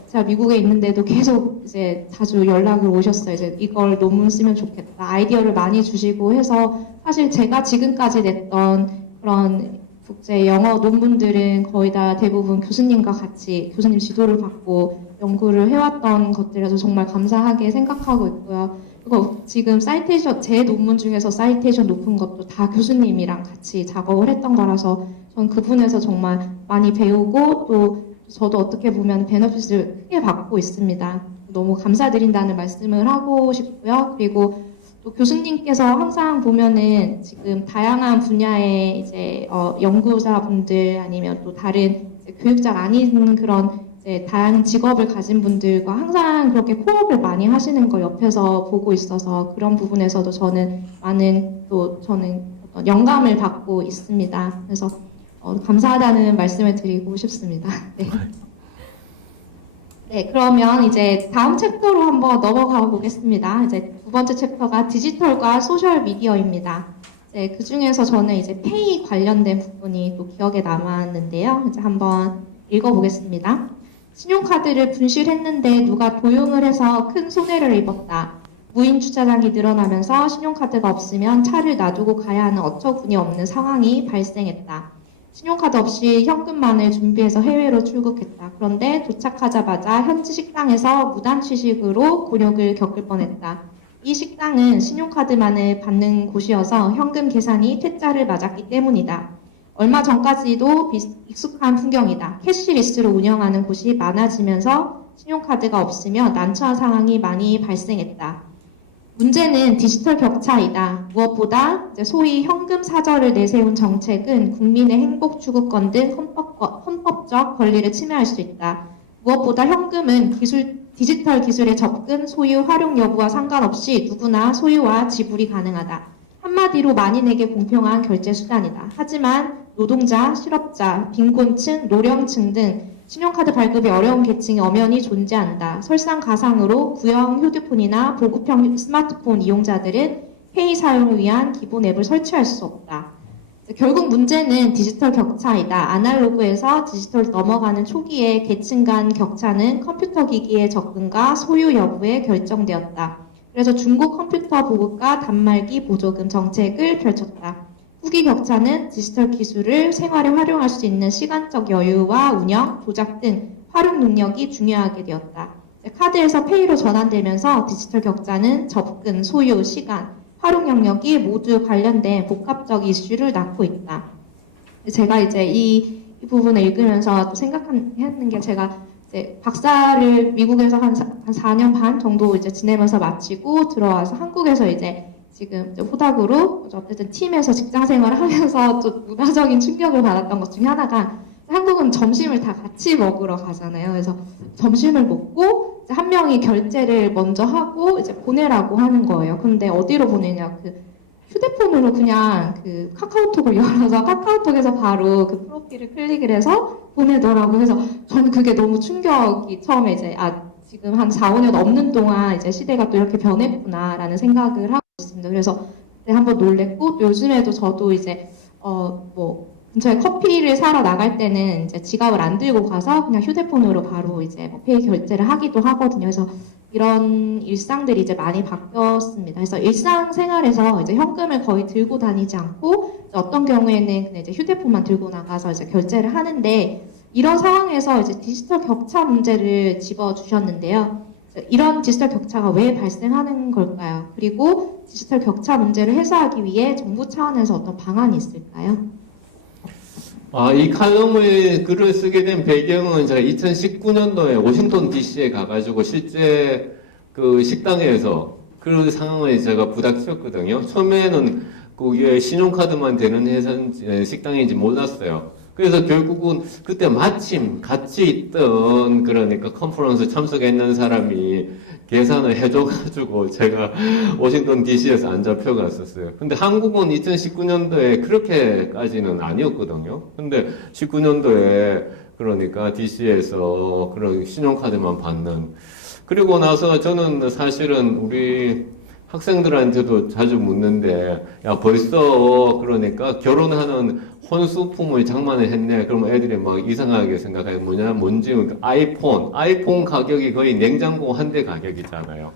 제가 미국에 있는데도 계속 이제 자주 연락을 오셨어요. 이제 이걸 논문 쓰면 좋겠다. 아이디어를 많이 주시고 해서 사실 제가 지금까지 냈던 그런 국제 영어 논문들은 거의 다 대부분 교수님과 같이 교수님 지도를 받고 연구를 해왔던 것들에서 정말 감사하게 생각하고 있고요. 그리고 지금 제 논문 중에서 사이테이션 높은 것도 다 교수님이랑 같이 작업을 했던 거라서 전 그분에서 정말 많이 배우고 또 저도 어떻게 보면 베너핏을 크게 받고 있습니다. 너무 감사드린다는 말씀을 하고 싶고요. 그리고 또 교수님께서 항상 보면은 지금 다양한 분야의 이제 연구자분들 아니면 또 다른 교육자가 아닌 그런 이제 다양한 직업을 가진 분들과 항상 그렇게 코업을 많이 하시는 걸 옆에서 보고 있어서 그런 부분에서도 저는 저는 어떤 영감을 받고 있습니다. 그래서 감사하다는 말씀을 드리고 싶습니다. 네. 네, 그러면 이제 다음 챕터로 한번 넘어가 보겠습니다. 이제 두 번째 챕터가 디지털과 소셜 미디어입니다. 네, 그 중에서 저는 이제 페이 관련된 부분이 또 기억에 남았는데요. 이제 한번 읽어보겠습니다. 신용카드를 분실했는데 누가 도용을 해서 큰 손해를 입었다. 무인 주차장이 늘어나면서 신용카드가 없으면 차를 놔두고 가야 하는 어처구니 없는 상황이 발생했다. 신용카드 없이 현금만을 준비해서 해외로 출국했다. 그런데 도착하자마자 현지 식당에서 무단 취식으로 곤욕을 겪을 뻔했다. 이 식당은 신용카드만을 받는 곳이어서 현금 계산이 퇴짜를 맞았기 때문이다. 얼마 전까지도 익숙한 풍경이다. 캐시리스로 운영하는 곳이 많아지면서 신용카드가 없으면 난처한 상황이 많이 발생했다. 문제는 디지털 격차이다. 무엇보다 소위 현금 사절을 내세운 정책은 국민의 행복 추구권 등 헌법적 권리를 침해할 수 있다. 무엇보다 현금은 디지털 기술의 접근, 소유, 활용 여부와 상관없이 누구나 소유와 지불이 가능하다. 한마디로 만인에게 공평한 결제 수단이다. 하지만 노동자, 실업자, 빈곤층, 노령층 등 신용카드 발급이 어려운 계층이 엄연히 존재한다. 설상가상으로 구형 휴대폰이나 보급형 스마트폰 이용자들은 페이 사용을 위한 기본 앱을 설치할 수 없다. 결국 문제는 디지털 격차이다. 아날로그에서 디지털 넘어가는 초기에 계층 간 격차는 컴퓨터 기기의 접근과 소유 여부에 결정되었다. 그래서 중고 컴퓨터 보급과 단말기 보조금 정책을 펼쳤다. 후기 격차는 디지털 기술을 생활에 활용할 수 있는 시간적 여유와 운영, 조작 등 활용 능력이 중요하게 되었다. 카드에서 페이로 전환되면서 디지털 격차는 접근, 소유, 시간, 활용 영역이 모두 관련된 복합적 이슈를 낳고 있다. 제가 이제 이 부분을 읽으면서 또 생각하는 게 제가 이제 박사를 미국에서 한 4년 반 정도 이제 지내면서 마치고 들어와서 한국에서 이제 지금 이제 후닥으로 어쨌든 팀에서 직장 생활을 하면서 좀 문화적인 충격을 받았던 것 중에 하나가 한국은 점심을 다 같이 먹으러 가잖아요. 그래서 점심을 먹고 이제 한 명이 결제를 먼저 하고 이제 보내라고 하는 거예요. 근데 어디로 보내냐? 그 휴대폰으로 그냥 그 카카오톡을 열어서 카카오톡에서 바로 그 프로필을 클릭을 해서 보내더라고요. 그래서 저는 그게 너무 충격이 처음에 이제 지금 한 4, 5년 넘는 동안 이제 시대가 또 이렇게 변했구나라는 생각을 하고 있습니다. 그래서 그때 한번 놀랬고 요즘에도 저도 이제 뭐 근처에 커피를 사러 나갈 때는 이제 지갑을 안 들고 가서 그냥 휴대폰으로 바로 이제 뭐 페이 결제를 하기도 하거든요. 그래서 이런 일상들이 이제 많이 바뀌었습니다. 그래서 일상생활에서 이제 현금을 거의 들고 다니지 않고 어떤 경우에는 그냥 이제 휴대폰만 들고 나가서 이제 결제를 하는데 이런 상황에서 이제 디지털 격차 문제를 집어주셨는데요. 이런 디지털 격차가 왜 발생하는 걸까요? 그리고 디지털 격차 문제를 해소하기 위해 정부 차원에서 어떤 방안이 있을까요? 이 칼럼을 글을 쓰게 된 배경은 제가 2019년도에 워싱턴 DC에 가가지고 실제 그 식당에서 그런 상황을 제가 부닥쳤거든요. 처음에는 그게 신용카드만 되는 식당인지 몰랐어요. 그래서 결국은 그때 마침 같이 있던 그러니까 컨퍼런스 참석했는 사람이 계산을 해줘가지고 제가 워싱턴 DC에서 안 잡혀갔었어요. 근데 한국은 2019년도에 그렇게까지는 아니었거든요. 근데 19년도에 그러니까 DC에서 그런 신용카드만 받는. 그리고 나서 저는 사실은 우리 학생들한테도 자주 묻는데, 야, 벌써 그러니까 결혼하는 혼수품을 장만을 했네. 그러면 애들이 막 이상하게 생각해요. 뭔지, 아이폰 가격이 거의 냉장고 한 대 가격이잖아요.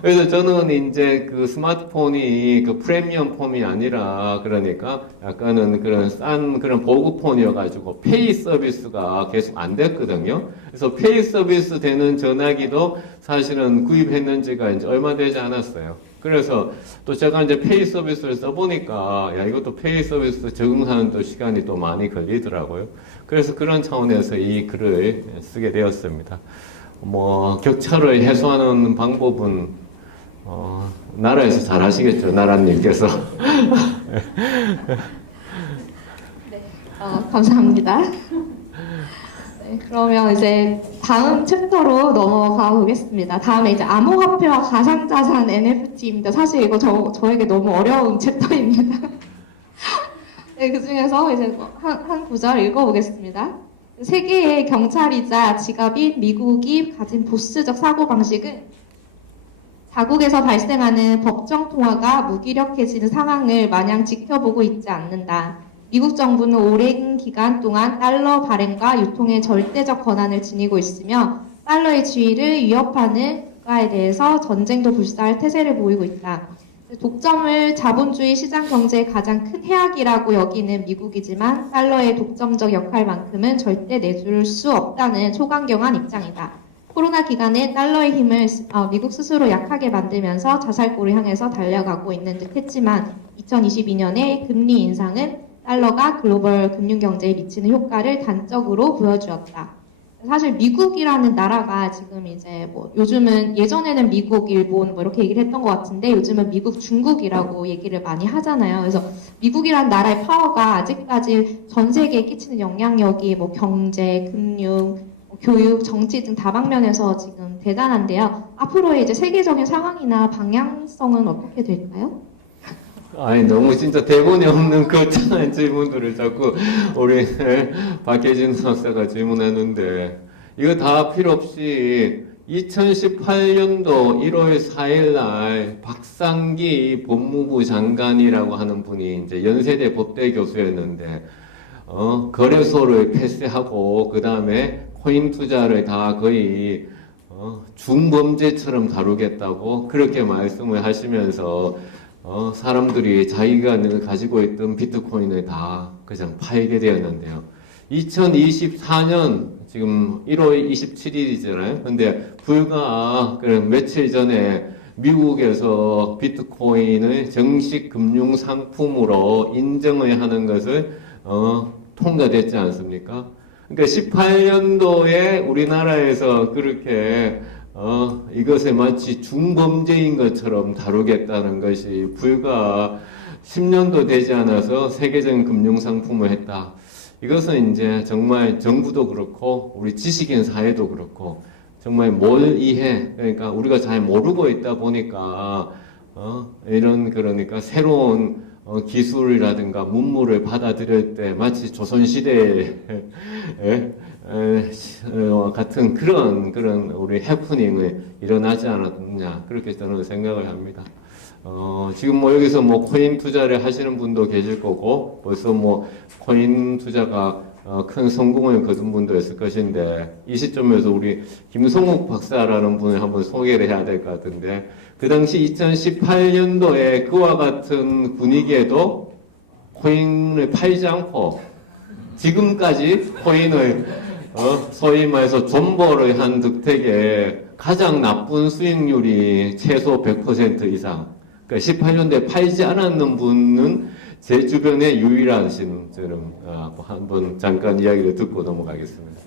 그래서 저는 이제 그 스마트폰이 그 프리미엄 폰이 아니라 그러니까 약간은 그런 싼 그런 보급폰이어가지고 페이 서비스가 계속 안 됐거든요. 그래서 페이 서비스 되는 전화기도 사실은 구입했는지가 이제 얼마 되지 않았어요. 그래서 또 제가 이제 페이 서비스를 써보니까 야, 이것도 페이 서비스 적응하는 또 시간이 또 많이 걸리더라고요. 그래서 그런 차원에서 이 글을 쓰게 되었습니다. 뭐 격차를 해소하는 방법은 나라에서 잘 하시겠죠, 나라님께서. 네, 감사합니다. 네, 그러면 이제 다음 챕터로 넘어가 보겠습니다. 다음에 이제 암호화폐와 가상자산 NFT입니다. 사실 이거 저에게 너무 어려운 챕터입니다. 네, 그 중에서 이제 한 구절 읽어보겠습니다. 세계의 경찰이자 지갑인 미국이 가진 보스적 사고방식은 자국에서 발생하는 법정 통화가 무기력해지는 상황을 마냥 지켜보고 있지 않는다. 미국 정부는 오랜 기간 동안 달러 발행과 유통의 절대적 권한을 지니고 있으며 달러의 지위를 위협하는 국가에 대해서 전쟁도 불사할 태세를 보이고 있다. 독점을 자본주의 시장 경제의 가장 큰 해악이라고 여기는 미국이지만 달러의 독점적 역할만큼은 절대 내줄 수 없다는 초강경한 입장이다. 코로나 기간에 달러의 힘을 미국 스스로 약하게 만들면서 자살골을 향해서 달려가고 있는 듯 했지만 2022년에 금리 인상은 달러가 글로벌 금융경제에 미치는 효과를 단적으로 보여주었다. 사실 미국이라는 나라가 지금 이제 뭐 요즘은 예전에는 미국, 일본 뭐 이렇게 얘기를 했던 것 같은데 요즘은 미국, 중국이라고 얘기를 많이 하잖아요. 그래서 미국이라는 나라의 파워가 아직까지 전 세계에 끼치는 영향력이 뭐 경제, 금융, 교육, 정치 등 다방면에서 지금 대단한데요. 앞으로의 이제 세계적인 상황이나 방향성은 어떻게 될까요? 아니, 너무 진짜 대본이 없는 거창한 질문들을 자꾸 우리 박혜진 박사가 질문하는데, 이거 다 필요 없이 2018년도 1월 4일 날 박상기 법무부 장관이라고 하는 분이 이제 연세대 법대 교수였는데, 거래소를 폐쇄하고, 그 다음에 코인 투자를 다 거의 중범죄처럼 다루겠다고 그렇게 말씀을 하시면서 사람들이 자기가 가지고 있던 비트코인을 다 그냥 팔게 되었는데요. 2024년 지금 1월 27일이잖아요. 근데 불과 며칠 전에 미국에서 비트코인을 정식 금융 상품으로 인정을 하는 것을 통과됐지 않습니까? 그러니까 18년도에 우리나라에서 그렇게 이것을 마치 중범죄인 것처럼 다루겠다는 것이 불과 10년도 되지 않아서 세계적인 금융상품을 했다. 이것은 이제 정말 정부도 그렇고 우리 지식인 사회도 그렇고 정말 뭘 이해, 그러니까 우리가 잘 모르고 있다 보니까 이런 그러니까 새로운 기술이라든가 문물을 받아들일 때 마치 조선시대에 같은 그런 우리 해프닝이 일어나지 않았느냐 그렇게 저는 생각을 합니다. 지금 뭐 여기서 뭐 코인 투자를 하시는 분도 계실 거고 벌써 뭐 코인 투자가 큰 성공을 거둔 분도 있을 것인데 이 시점에서 우리 김성욱 박사라는 분을 한번 소개를 해야 될 것 같은데 그 당시 2018년도에 그와 같은 분위기에도 코인을 팔지 않고 지금까지 코인을 소위 말해서 존버를 한 득택에 가장 나쁜 수익률이 최소 100% 이상. 그러니까 18년도에 팔지 않았는 분은 제 주변에 유일하신 저는 한번 잠깐 이야기를 듣고 넘어가겠습니다.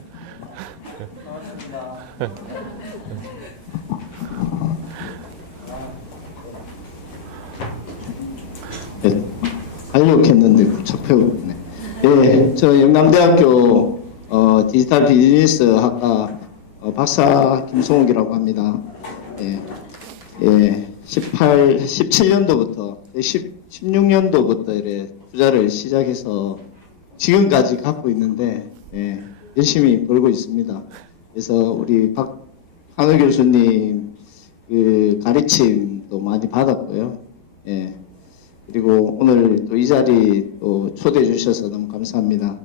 네, 하려했는데 접해버렸네. 예, 저 영남대학교 디지털 비즈니스 학과 박사 김성욱이라고 합니다. 예, 17년도부터 16년도부터 이래 투자를 시작해서 지금까지 갖고 있는데 열심히 벌고 있습니다. 그래서 우리 박한우 교수님 그 가르침도 많이 받았고요. 그리고 오늘 또 이 자리 또 초대해 주셔서 너무 감사합니다.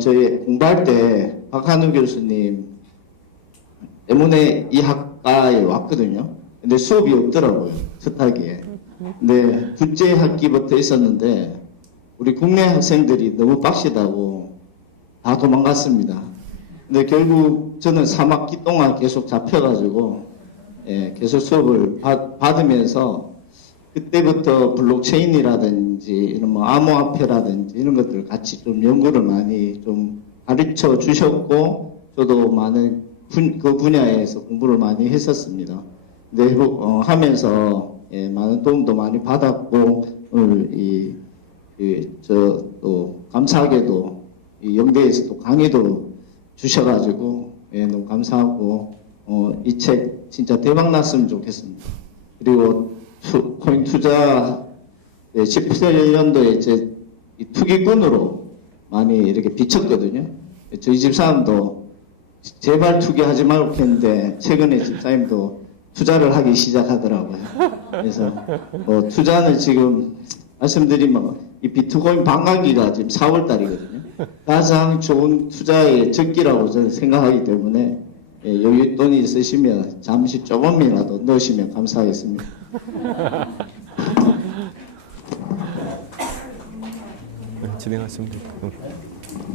저희 공부할 때 박한우 교수님 때문에 이 학과에 왔거든요. 근데 수업이 없더라고요. 스타기에. 근데 둘째 학기부터 있었는데 우리 국내 학생들이 너무 빡시다고 다 도망갔습니다. 근데 결국 저는 3학기 동안 계속 잡혀가지고 계속 수업을 받으면서 그때부터 블록체인이라든지 이런 뭐 암호화폐라든지 이런 것들 같이 좀 연구를 많이 좀 가르쳐 주셨고 저도 많은 그 분야에서 공부를 많이 했었습니다. 근데 하면서 많은 도움도 많이 받았고 오늘 또 감사하게도 이 영대에서 또 강의도 주셔가지고 너무 감사하고 이 책 진짜 대박 났으면 좋겠습니다. 그리고 코인 투자 17년도에 이제 이 투기꾼으로 많이 이렇게 비쳤거든요. 저희 집사람도 제발 투기하지 말고 했는데 최근에 집사님도 투자를 하기 시작하더라고요. 그래서 투자는 지금 말씀드리면 이 비트코인 반감기가 지금 4월 달이거든요. 가장 좋은 투자의 적기라고 저는 생각하기 때문에 여유 돈이 있으시면 잠시 조금이라도 넣으시면 감사하겠습니다. 진행하시면 됩니다.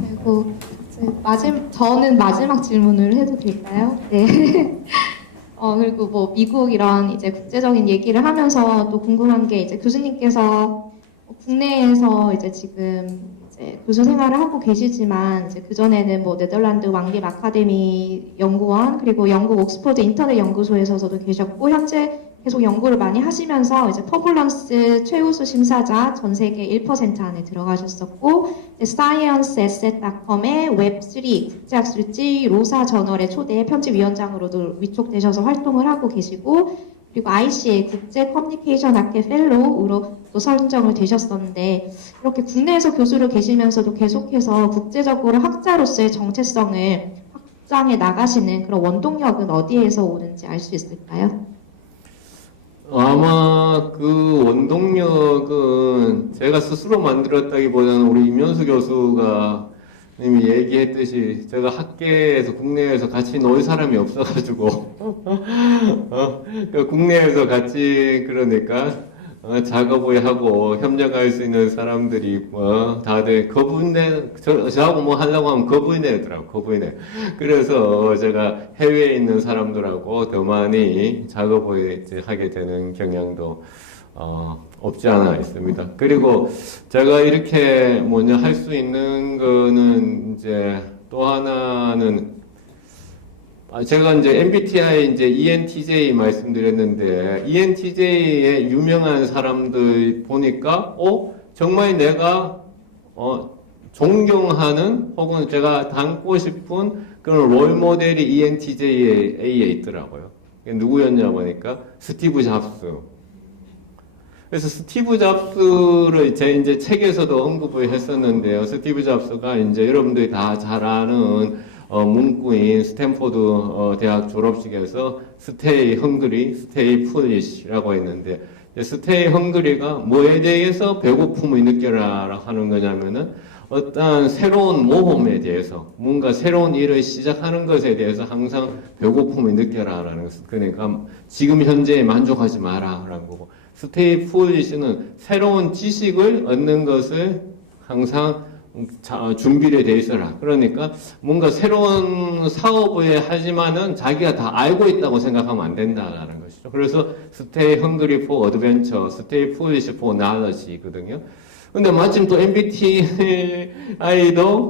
그리고 저는 마지막 질문을 해도 될까요? 네. 그리고 뭐 미국 이런 이제 국제적인 얘기를 하면서 또 궁금한 게 이제 교수님께서 국내에서 이제 지금 이제 교수 생활을 하고 계시지만 이제 그 전에는 뭐 네덜란드 왕립 아카데미 연구원 그리고 영국 옥스퍼드 인터넷 연구소에서도 계셨고 현재 계속 연구를 많이 하시면서 이제 퍼블런스 최우수 심사자 전 세계 1% 안에 들어가셨었고 scienceasset.com의 웹3 국제학술지 로사 저널의 초대 편집위원장으로도 위촉되셔서 활동을 하고 계시고 그리고 ICA 국제 커뮤니케이션 학회 펠로우로 또 선정을 되셨었는데 이렇게 국내에서 교수로 계시면서도 계속해서 국제적으로 학자로서의 정체성을 확장해 나가시는 그런 원동력은 어디에서 오는지 알 수 있을까요? 아마 그 원동력은 제가 스스로 만들었다기보다는 우리 임현수 교수가 이미 얘기했듯이 제가 학계에서 국내에서 같이 놀 사람이 없어가지고 국내에서 같이 그러니까 작업을 하고 협력할 수 있는 사람들이 다들 저하고 뭐 하려고 하면 겁을 내더라고, 겁을 내. 그래서 제가 해외에 있는 사람들하고 더 많이 작업을 이제 하게 되는 경향도 없지 않아 있습니다. 그리고 제가 이렇게 뭐냐 할 수 있는 거는 이제 또 하나는 제가 이제 MBTI 이제 ENTJ 말씀드렸는데 ENTJ의 유명한 사람들 보니까 정말 내가 존경하는 혹은 제가 닮고 싶은 그런 롤 모델이 ENTJ에 있더라고요. 누구였냐 보니까 스티브 잡스. 그래서 스티브 잡스를 제 이제 책에서도 언급을 했었는데요. 스티브 잡스가 이제 여러분들이 다 잘 아는 문구인 스탠포드 대학 졸업식에서 스테이 헝그리, 스테이 푸니시라고 했는데 스테이 헝그리가 뭐에 대해서 배고픔을 느껴라 하는 거냐면은 어떠한 새로운 모험에 대해서 뭔가 새로운 일을 시작하는 것에 대해서 항상 배고픔을 느껴라라는 것. 그러니까 지금 현재에 만족하지 마라라는 거고 스테이 푸니시는 새로운 지식을 얻는 것을 항상 준비를 돼 있어라. 그러니까 뭔가 새로운 사업을 하지만은 자기가 다 알고 있다고 생각하면 안 된다라는 것이죠. 그래서 stay hungry for adventure, stay foolish for knowledge거든요. 근데 마침 또 MBTI도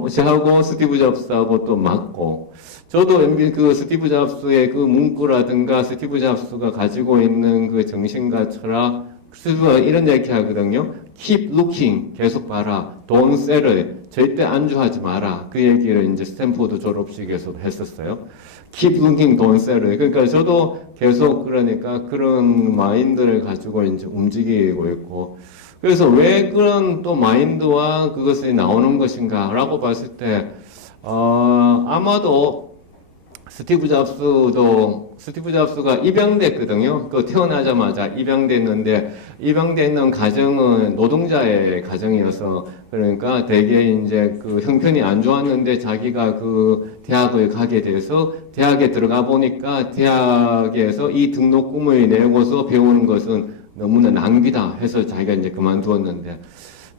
저하고 스티브 잡스하고 또 맞고, 저도 그 스티브 잡스의 그 문구라든가 스티브 잡스가 가지고 있는 그 정신과 철학, 스티브가 이런 얘기 하거든요. Keep looking, 계속 봐라. Don't settle, 절대 안주하지 마라. 그 얘기를 이제 스탠포드 졸업식에서 했었어요. Keep looking, don't settle. 그러니까 저도 계속 그러니까 그런 마인드를 가지고 이제 움직이고 있고, 그래서 왜 그런 또 마인드와 그것이 나오는 것인가라고 봤을 때, 아마도 스티브 잡스가 입양됐거든요. 그 태어나자마자 입양됐는데, 입양되는 가정은 노동자의 가정이어서, 그러니까 되게 이제 그 형편이 안 좋았는데 자기가 그 대학을 가게 돼서 대학에 들어가 보니까 대학에서 이 등록금을 내고서 배우는 것은 너무나 낭비다 해서 자기가 이제 그만두었는데,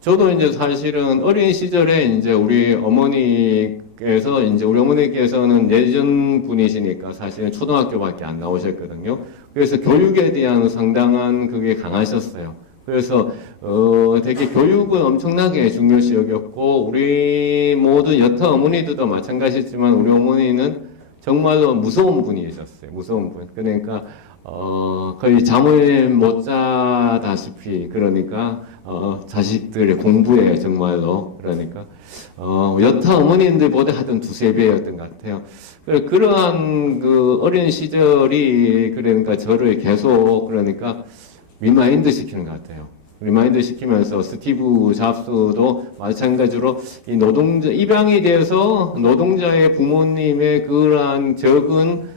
저도 이제 사실은 어린 시절에 이제 우리 어머니께서는 예전 분이시니까 사실은 초등학교밖에 안 나오셨거든요. 그래서 교육에 대한 상당한 그게 강하셨어요. 그래서 되게 교육은 엄청나게 중요시 여겼고, 우리 모든 여타 어머니들도 마찬가지지만 우리 어머니는 정말로 무서운 분이셨어요. 무서운 분. 그러니까 거의 잠을 못 자다시피, 그러니까 자식들의 공부에 정말로, 그러니까 여타 어머님들보다 하여튼 두세 배였던 것 같아요. 그러한 그 어린 시절이 그러니까 저를 계속 그러니까 리마인드 시키는 것 같아요. 리마인드 시키면서 스티브 잡스도 마찬가지로 이 노동자 입양에 대해서 노동자의 부모님의 그러한 적은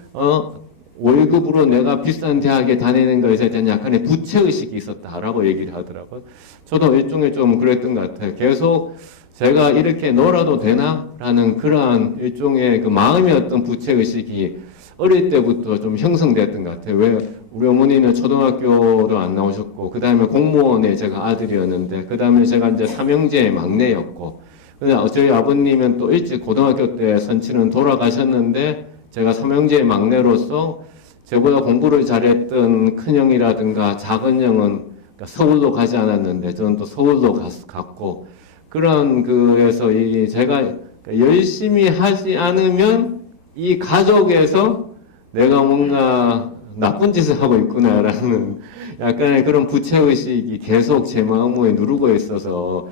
월급으로 내가 비싼 대학에 다니는 것에 대한 약간의 부채의식이 있었다라고 얘기를 하더라고요. 저도 일종의 좀 그랬던 것 같아요. 계속 제가 이렇게 놀아도 되나? 라는 그러한 일종의 그 마음이었던 부채의식이 어릴 때부터 좀 형성됐던 것 같아요. 왜 우리 어머니는 초등학교도 안 나오셨고, 그 다음에 공무원의 제가 아들이었는데, 그 다음에 제가 이제 삼형제의 막내였고, 근데 저희 아버님은 또 일찍 고등학교 때 선친은 돌아가셨는데, 제가 삼형제의 막내로서 저보다 공부를 잘했던 큰형이라든가 작은형은 서울로 가지 않았는데 저는 또 서울로 갔고, 그런 그래서 제가 열심히 하지 않으면 이 가족에서 내가 뭔가 나쁜 짓을 하고 있구나라는 약간의 그런 부채의식이 계속 제 마음에 누르고 있어서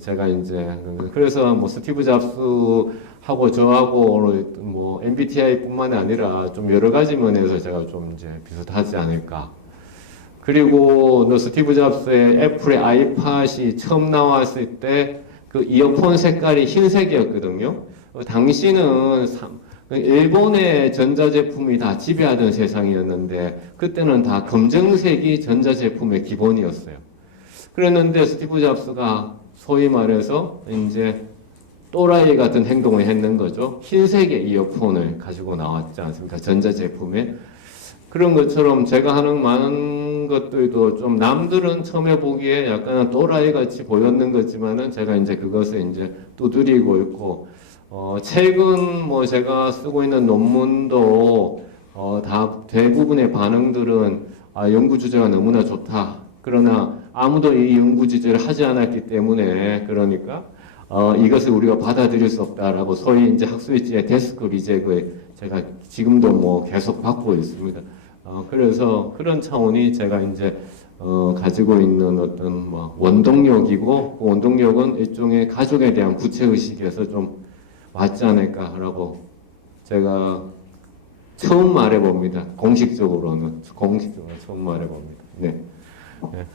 제가 이제 그래서 뭐 스티브 잡스하고 저하고 뭐 MBTI뿐만이 아니라 좀 여러 가지 면에서 제가 좀 이제 비슷하지 않을까. 그리고 스티브 잡스의 애플의 아이팟이 처음 나왔을 때 그 이어폰 색깔이 흰색이었거든요. 당시는 일본의 전자제품이 다 지배하던 세상이었는데 그때는 다 검정색이 전자제품의 기본이었어요. 그랬는데 스티브 잡스가 소위 말해서 이제 또라이 같은 행동을 했는 거죠. 흰색의 이어폰을 가지고 나왔지 않습니까? 전자제품에. 그런 것처럼 제가 하는 많은 것들도 좀 남들은 처음에 보기에 약간 또라이 같이 보였는 거지만은 제가 이제 그것을 이제 두드리고 있고, 최근 뭐 제가 쓰고 있는 논문도 다 대부분의 반응들은 연구 주제가 너무나 좋다. 그러나 아무도 이 연구 주제를 하지 않았기 때문에 그러니까 이것을 우리가 받아들일 수 없다라고 소위 이제 학술지의 데스크 리젝을 제가 지금도 뭐 계속 받고 있습니다. 그래서 그런 차원이 제가 이제 가지고 있는 어떤 뭐 원동력이고 그 원동력은 일종의 가족에 대한 구체의식에서 좀 왔지 않을까라고 제가 처음 말해봅니다. 공식적으로는 처음 말해봅니다. 네. 네.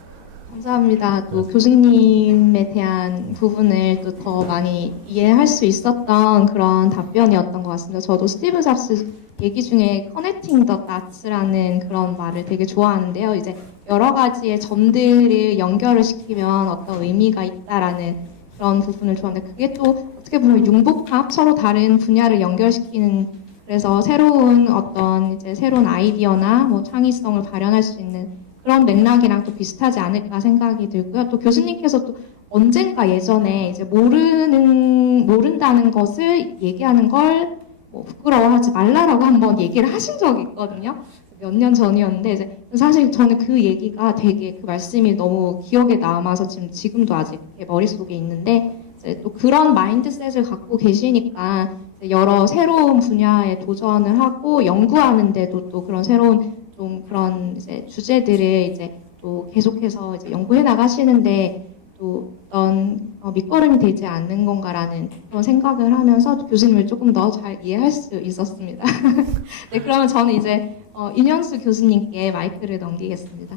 감사합니다. 또 교수님에 대한 부분을 또 더 많이 이해할 수 있었던 그런 답변이었던 것 같습니다. 저도 스티브 잡스 얘기 중에 Connecting the Dots라는 그런 말을 되게 좋아하는데요. 이제 여러 가지의 점들을 연결을 시키면 어떤 의미가 있다라는 그런 부분을 좋아하는데 그게 또 어떻게 보면 융복합, 서로 다른 분야를 연결시키는 그래서 새로운 어떤 이제 새로운 아이디어나 뭐 창의성을 발현할 수 있는 그런 맥락이랑 또 비슷하지 않을까 생각이 들고요. 또 교수님께서 또 언젠가 예전에 이제 모른다는 것을 얘기하는 걸 뭐 부끄러워하지 말라라고 한번 얘기를 하신 적이 있거든요. 몇 년 전이었는데 이제 사실 저는 그 얘기가 되게 그 말씀이 너무 기억에 남아서 지금도 아직 머릿속에 있는데 이제 또 그런 마인드셋을 갖고 계시니까 이제 여러 새로운 분야에 도전을 하고 연구하는데도 또 그런 새로운 좀 그런 이제 주제들을 이제 또 계속해서 이제 연구해 나가시는데 또 어떤 밑거름이 되지 않는 건가라는 그런 생각을 하면서 교수님을 조금 더 잘 이해할 수 있었습니다. 네, 그러면 저는 이제 인현수 교수님께 마이크를 넘기겠습니다.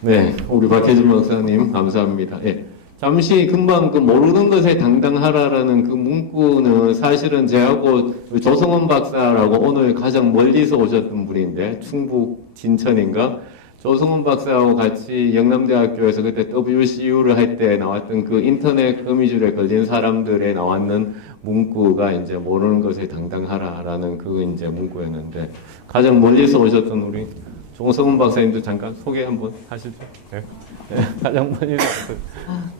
네, 우리 박혜준 박사님 감사합니다. 예. 잠시 금방 그 모르는 것에 당당하라라는 그 문구는 사실은 저하고 조성원 박사라고 오늘 가장 멀리서 오셨던 분인데 충북 진천인가 조성원 박사하고 같이 영남대학교에서 그때 WCU를 할 때 나왔던 그 인터넷 거미줄에 걸린 사람들에 나왔는 문구가 이제 모르는 것에 당당하라라는 그 이제 문구였는데 가장 멀리서 오셨던 우리 조성원 박사님도 잠깐 소개 한번 하시죠. 네. 네. 가장 멀리서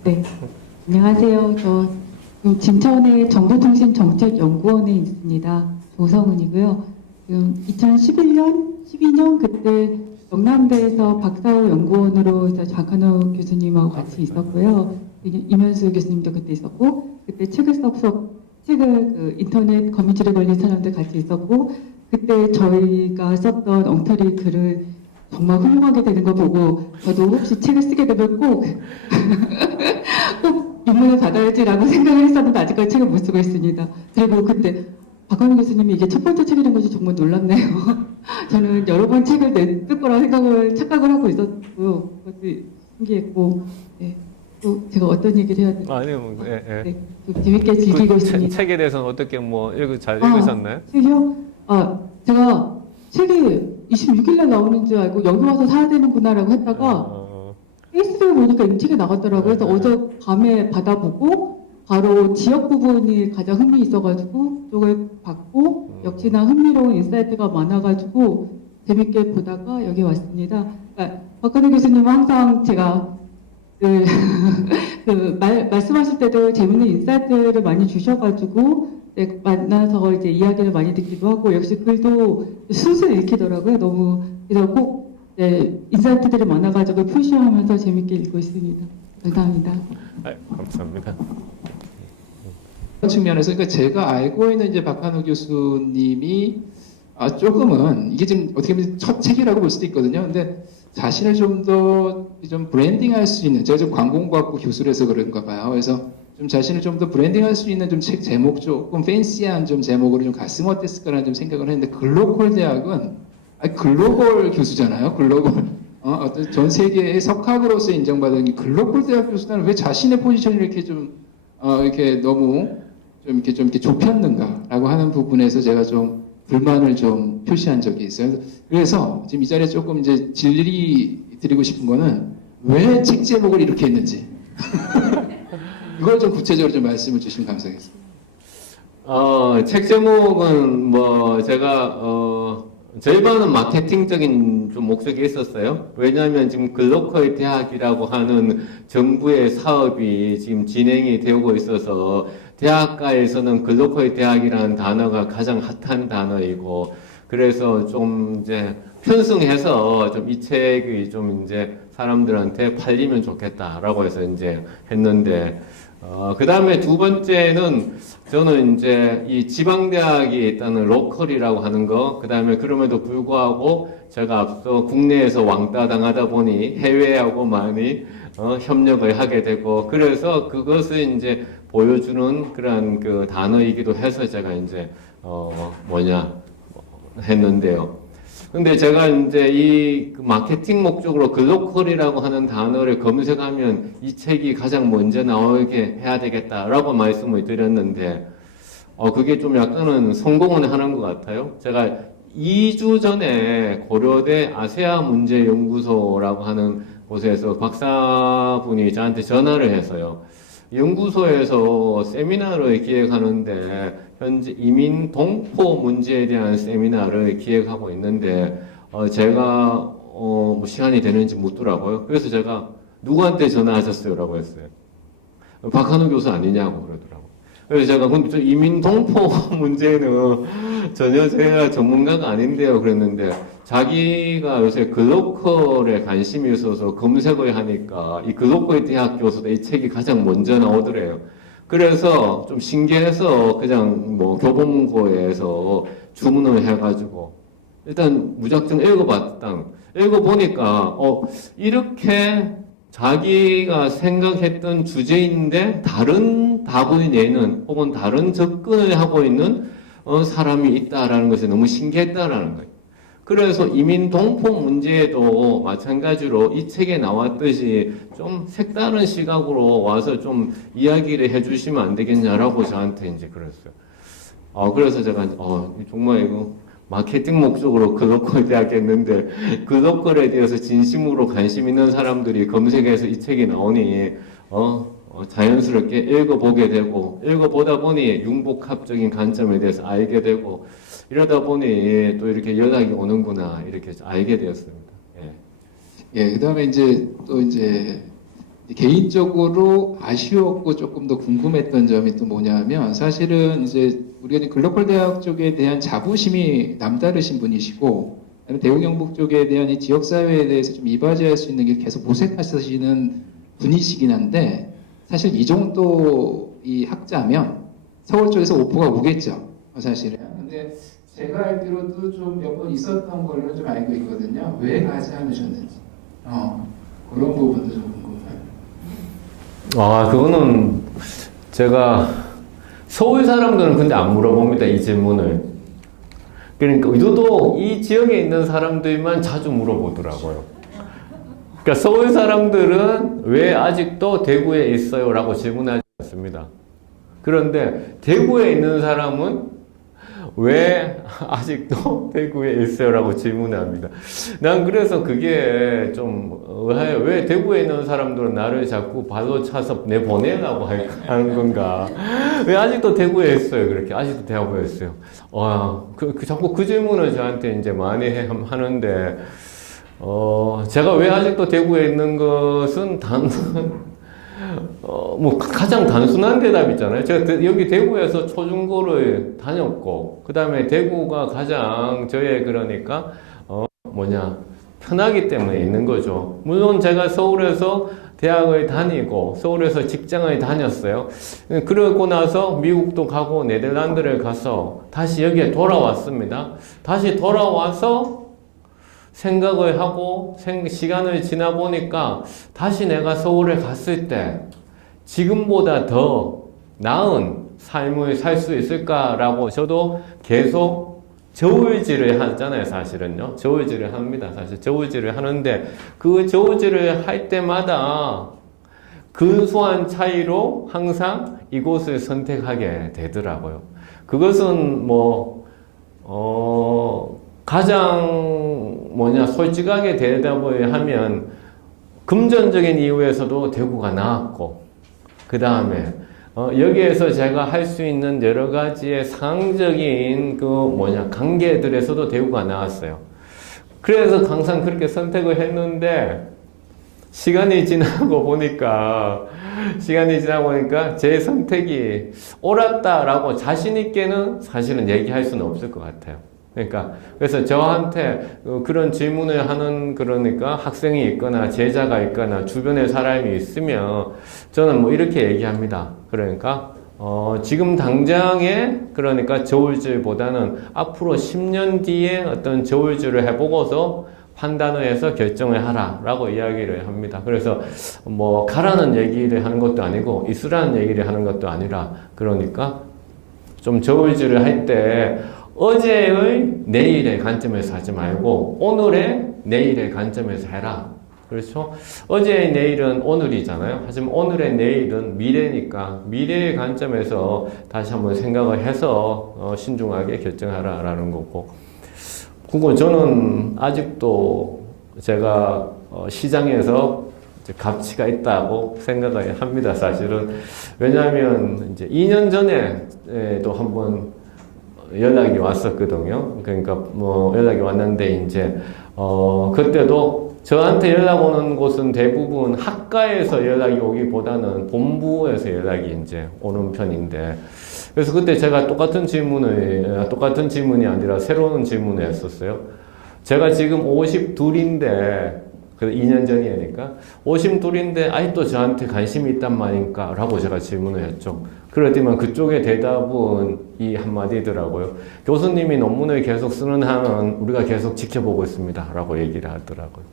네. 안녕하세요. 저 지금 진천의 정보통신정책연구원에 있습니다. 조성은이고요. 지금 2011년, 12년 그때 영남대에서 박사호 연구원으로 박한호 교수님하고 같이 있었고요. 임현수 교수님도 그때 있었고, 그때 책을 그 인터넷 거미줄에 걸린 사람들 같이 있었고, 그때 저희가 썼던 엉터리 글을 정말 훌륭하게 되는 거 보고 저도 혹시 책을 쓰게 되면 꼭 입문을 받아야지라고 생각을 했었는데 아직까지 책을 못 쓰고 있습니다. 그리고 그때 박광훈 교수님이 이게 첫 번째 책이라는 것이 정말 놀랍네요. 저는 여러 번 책을 냈을 거라 착각을 하고 있었고요. 그것도 신기했고, 네. 또 제가 어떤 얘기를 해야 될지. 아니요, 뭐, 예, 예. 네, 좀 재밌게 즐기고 있습니다. 책에 대해서는 어떻게 뭐 잘 읽으셨나요? 책이요? 제가 책이 26일날 나오는 줄 알고 여기 와서 사야 되는구나라고 했다가 페이스북에 보니까 이 책이 나갔더라고요. 그래서 어제 밤에 받아보고 바로 지역 부분이 가장 흥미 있어가지고 그쪽을 봤고 역시나 흥미로운 인사이트가 많아가지고 재밌게 보다가 여기 왔습니다. 그러니까 박한우 교수님은 항상 제가 말씀하실 때도 재밌는 인사이트를 많이 주셔가지고 네, 만나서 이제 이야기를 많이 듣기도 하고 역시 글도 술술 읽히더라고요. 너무 그래서 꼭 인사이트들이 많아가지고 푸시하면서 재밌게 읽고 있습니다. 감사합니다. 감사합니다. 그런 측면에서 그러니까 제가 알고 있는 이제 박한우 교수님이 조금은 이게 지금 어떻게 보면 첫 책이라고 볼 수도 있거든요. 근데 자신을 좀 더 좀 브랜딩할 수 있는 제가 좀 관공과학부 교수라서 그런가 봐요. 그래서 좀 자신을 좀 더 브랜딩할 수 있는 좀 책 제목 조금 팬시한 좀 제목으로 좀 갔으면 어땠을까라는 좀 생각을 했는데 글로컬 대학은 글로벌 교수잖아요. 글로벌 어떤 전 세계의 석학으로서 인정받은 이 글로컬 대학 교수는 왜 자신의 포지션을 이렇게 좀 이렇게 너무 좀 이렇게 좁혔는가라고 하는 부분에서 제가 좀 불만을 좀 표시한 적이 있어요. 그래서 지금 이 자리에 조금 이제 질의 드리고 싶은 거는 왜 책 제목을 이렇게 했는지 이걸 좀 구체적으로 좀 말씀을 주시면 감사하겠습니다. 책 제목은 뭐 제가 저희 반은 마케팅적인 좀 목적이 있었어요. 왜냐하면 지금 글로컬 대학이라고 하는 정부의 사업이 지금 진행이 되고 있어서 대학가에서는 글로컬 대학이라는 단어가 가장 핫한 단어이고 그래서 좀 이제 편승해서 좀 이 책이 좀 이제 사람들한테 팔리면 좋겠다라고 해서 이제 했는데 그 다음에 두 번째는 저는 이제 이 지방대학에 있다는 로컬이라고 하는 거, 그 다음에 그럼에도 불구하고 제가 앞서 국내에서 왕따 당하다 보니 해외하고 많이 협력을 하게 되고, 그래서 그것을 이제 보여주는 그런 그 단어이기도 해서 제가 이제 했는데요. 근데 제가 이제 이 마케팅 목적으로 글로컬이라고 하는 단어를 검색하면 이 책이 가장 먼저 나오게 해야 되겠다라고 말씀을 드렸는데, 그게 좀 약간은 성공은 하는 것 같아요. 제가 2주 전에 고려대 아세아 문제연구소라고 하는 곳에서 박사분이 저한테 전화를 해서요. 연구소에서 세미나를 기획하는데 현재 이민 동포 문제에 대한 세미나를 기획하고 있는데 제가 뭐 시간이 되는지 묻더라고요. 그래서 제가 누구한테 전화하셨어요라고 했어요. 박한우 교수 아니냐고 그러더라고요. 그래서 제가 근데 이민 동포 문제는 전혀 제가 전문가가 아닌데요 그랬는데, 자기가 요새 글로컬에 관심이 있어서 검색을 하니까 이 글로컬 대학 교수도 이 책이 가장 먼저 나오더래요. 그래서 좀 신기해서 그냥 뭐 교보문고에서 주문을 해가지고 일단 무작정 읽어보니까 이렇게 자기가 생각했던 주제인데 다른 답을 내는 혹은 다른 접근을 하고 있는 사람이 있다라는 것이 너무 신기했다라는 거예요. 그래서 이민 동포 문제에도 마찬가지로 이 책에 나왔듯이 좀 색다른 시각으로 와서 좀 이야기를 해주시면 안 되겠냐라고 저한테 이제 그랬어요. 그래서 제가 정말 이거 마케팅 목적으로 글로컬 대학 했는데 글로컬에 대해서 진심으로 관심 있는 사람들이 검색해서 이 책이 나오니 자연스럽게 읽어보게 되고, 읽어보다 보니 융복합적인 관점에 대해서 알게 되고, 이러다 보니 또 이렇게 연락이 오는구나 이렇게 알게 되었습니다. 예, 그다음에 이제 또 이제 개인적으로 아쉬웠고 조금 더 궁금했던 점이 또 뭐냐면, 사실은 이제 우리가 글로컬 대학 쪽에 대한 자부심이 남다르신 분이시고, 그다음에 대우 경북 쪽에 대한 이 지역 사회에 대해서 좀 이바지할 수 있는 게 계속 모색하시는 분이시긴 한데, 사실 이 정도 이 학자면 서울 쪽에서 오퍼가 오겠죠, 사실은. 근데 제가 알기로도 좀 몇 번 있었던 걸로 좀 알고 있거든요. 왜 가지 않으셨는지. 그런 부분도 좀 궁금해요. 그거는 제가 서울 사람들은 근데 안 물어봅니다, 이 질문을. 그러니까 유독 이 지역에 있는 사람들만 자주 물어보더라고요. 그러니까 서울 사람들은 왜 아직도 대구에 있어요? 라고 질문하지 않습니다. 그런데 대구에 있는 사람은 왜 아직도 대구에 있어요? 라고 질문합니다. 난 그래서 그게 좀 의아해요. 왜 대구에 있는 사람들은 나를 자꾸 발로 차서 내보내려고 하는 건가? 왜 아직도 대구에 있어요? 그렇게 아직도 대구에 있어요. 자꾸 그 질문을 저한테 이제 많이 하는데, 제가 왜 아직도 대구에 있는 것은 가장 단순한 대답이 있잖아요. 제가 여기 대구에서 초중고를 다녔고, 그 다음에 대구가 가장 그러니까, 편하기 때문에 있는 거죠. 물론 제가 서울에서 대학을 다니고, 서울에서 직장을 다녔어요. 그러고 나서 미국도 가고, 네덜란드를 가서 다시 여기에 돌아왔습니다. 다시 돌아와서 생각을 하고 시간을 지나 보니까 다시 내가 서울에 갔을 때 지금보다 더 나은 삶을 살 수 있을까라고 저도 계속 저울질을 하잖아요, 사실은요. 저울질을 합니다. 사실 저울질을 하는데 그 저울질을 할 때마다 근소한 차이로 항상 이곳을 선택하게 되더라고요. 그것은 가장 솔직하게 대답을 하면 금전적인 이유에서도 대구가 나았고, 그 다음에 여기에서 제가 할 수 있는 여러 가지의 상황적인 관계들에서도 대구가 나왔어요. 그래서 항상 그렇게 선택을 했는데 시간이 지나고 보니까 제 선택이 옳았다라고 자신 있게는 사실은 얘기할 수는 없을 것 같아요. 그러니까 그래서 저한테 그런 질문을 하는 그러니까 학생이 있거나 제자가 있거나 주변에 사람이 있으면 저는 뭐 이렇게 얘기합니다. 그러니까 지금 당장에 그러니까 저울질보다는 앞으로 10년 뒤에 어떤 저울질을 해보고서 판단을 해서 결정을 하라라고 이야기를 합니다. 그래서 뭐 가라는 얘기를 하는 것도 아니고 있으라는 얘기를 하는 것도 아니라 그러니까 좀 저울질을 할 때 어제의 내일의 관점에서 하지 말고 오늘의 내일의 관점에서 해라. 그렇죠? 어제의 내일은 오늘이잖아요. 하지만 오늘의 내일은 미래니까 미래의 관점에서 다시 한번 생각을 해서 신중하게 결정하라라는 거고. 그리고 저는 아직도 제가 시장에서 이제 가치가 있다고 생각을 합니다. 사실은. 왜냐하면 이제 2년 전에도 한번 연락이 왔었거든요. 그러니까 뭐 연락이 왔는데 이제 그때도 저한테 연락 오는 곳은 대부분 학과에서 연락이 오기보다는 본부에서 연락이 이제 오는 편인데, 그래서 그때 제가 똑같은 질문이 아니라 새로운 질문을 했었어요. 제가 지금 52인데, 그 2년 전이니까 52인데 아직도 저한테 관심이 있단 말인가? 라고 제가 질문을 했죠. 그랬더니 그쪽의 대답은 이 한마디더라고요. 교수님이 논문을 계속 쓰는 한은 우리가 계속 지켜보고 있습니다. 라고 얘기를 하더라고요.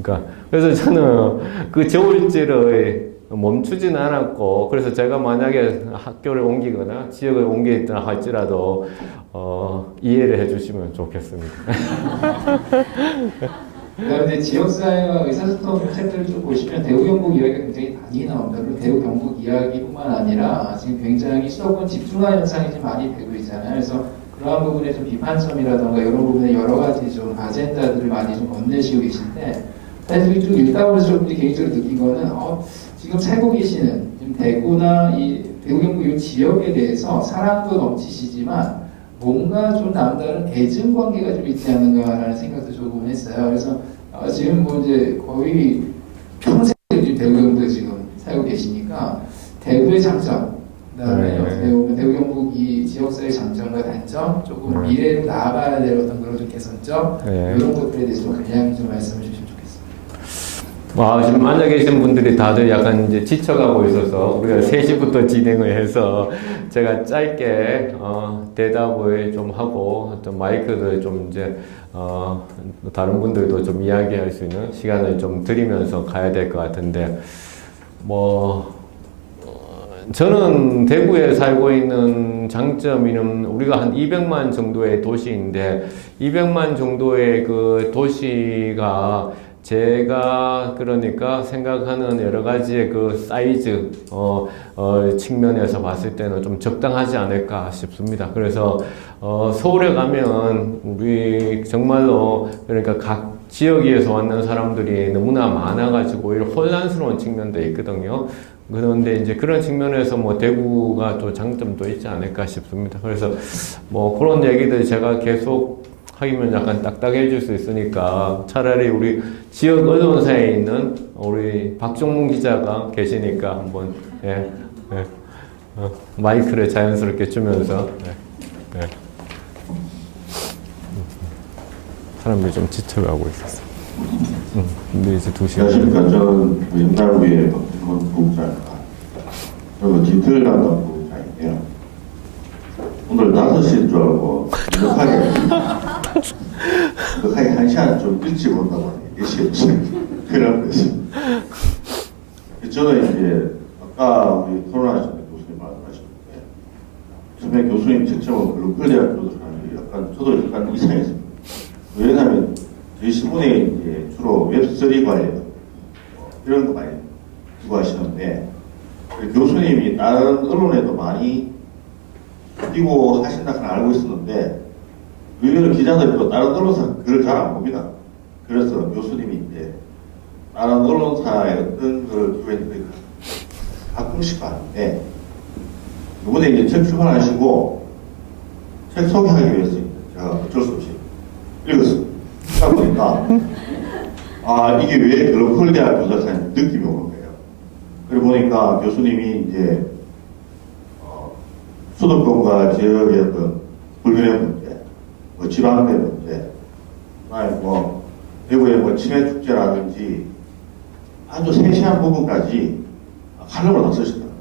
그러니까 그래서 저는 그 저울질을 멈추진 않았고, 그래서 제가 만약에 학교를 옮기거나 지역을 옮기거나 할지라도 이해를 해주시면 좋겠습니다. 그다음에 지역사회와 의사소통 책들을 좀 보시면 대우 경북 이야기가 굉장히 많이 나옵니다. 그리고 대우 경북 이야기뿐만 아니라 지금 굉장히 수도권 집중화 현상이 좀 많이 되고 있잖아요. 그래서 그러한 부분에 좀 비판점이라던가 이런 부분에 여러 가지 좀 아젠다들을 많이 좀 건네시고 계신데, 사실 좀 읽다 보면서 좀 개인적으로 느낀 거는 지금 살고 계시는 지금 대구나 이 대구 경북 이 지역에 대해서 사랑도 넘치시지만 뭔가 좀 남다른 대증 관계가 좀 있지 않는가라는 생각도 조금 했어요. 그래서 지금 뭐 이제 거의 평생 지금 대구 경북에 지금 살고 계시니까 대구의 장점, 그다음에 대구 경북 이 지역사회 장점과 단점, 조금 미래로 나아가야 될 어떤 그런 좀 개선점, 이런 것들에 대해서 좀 간략히 좀 말씀해 주시면 좋겠습니다. 와, 지금 앉아 계신 분들이 다들 약간 이제 지쳐가고 있어서 우리가 3시부터 진행을 해서 제가 짧게 대답을 좀 하고 좀 마이크를 좀 이제 다른 분들도 좀 이야기할 수 있는 시간을 좀 드리면서 가야 될 것 같은데, 뭐 저는 대구에 살고 있는 장점이는 우리가 한 200만 정도의 도시인데 200만 정도의 그 도시가 제가 그러니까 생각하는 여러 가지의 그 사이즈 측면에서 봤을 때는 좀 적당하지 않을까 싶습니다. 그래서 서울에 가면 우리 정말로 그러니까 각 지역에서 왔는 사람들이 너무나 많아가지고 오히려 혼란스러운 측면도 있거든요. 그런데 이제 그런 측면에서 뭐 대구가 또 장점도 있지 않을까 싶습니다. 그래서 뭐 그런 얘기들 제가 계속 하기면 약간 딱딱해질 수 있으니까 차라리 우리 지역 언론사에 있는 우리 박종문 기자가 계시니까 한번 마이크를 자연스럽게 주면서 사람들이 좀 지쳐가고 있었어. 근데 이제 2시간. 안녕하십니까. 저는 연달위의 박종문 부국장입니다. 그리고 디테일 담당 부국장인데요. 오늘 5시인 줄 알고 넉하게 1시간 좀 일찍 온다고 하니 4시였지. 그러고 있습니다. 저는 이제 아까 우리 토론하셨던 교수님 말씀하셨는데 처음에 교수님 채점은 글로컬대학 교수라는 게 약간 저도 약간 이상했습니다. 왜냐하면 저희 신문에 이제 주로 웹3 관련 이런 거 많이 두고 하시는데 교수님이 다른 언론에도 많이 띄고 하신다고 알고 있었는데 의외로 기자들이 또 다른 언론사 글을 잘 안 봅니다. 그래서 교수님이 이제 다른 언론사의 어떤 걸 띄고 있는데 가끔씩 봤는데 이번에 이제 책 출판하시고 책 소개하기 위해서 제가 어쩔 수 없이 읽었습니다. 그러다 보니까 이게 왜 글로컬 대학 교사사인지 느낌이 오는 거예요. 그리고 보니까 교수님이 이제 수도권과 지역의 어떤 불균형 문제, 뭐 지방대 문제, 그다음에 뭐 대구의 뭐 치매 축제라든지 아주 세세한 부분까지 칼럼을 다 쓰시더라고요.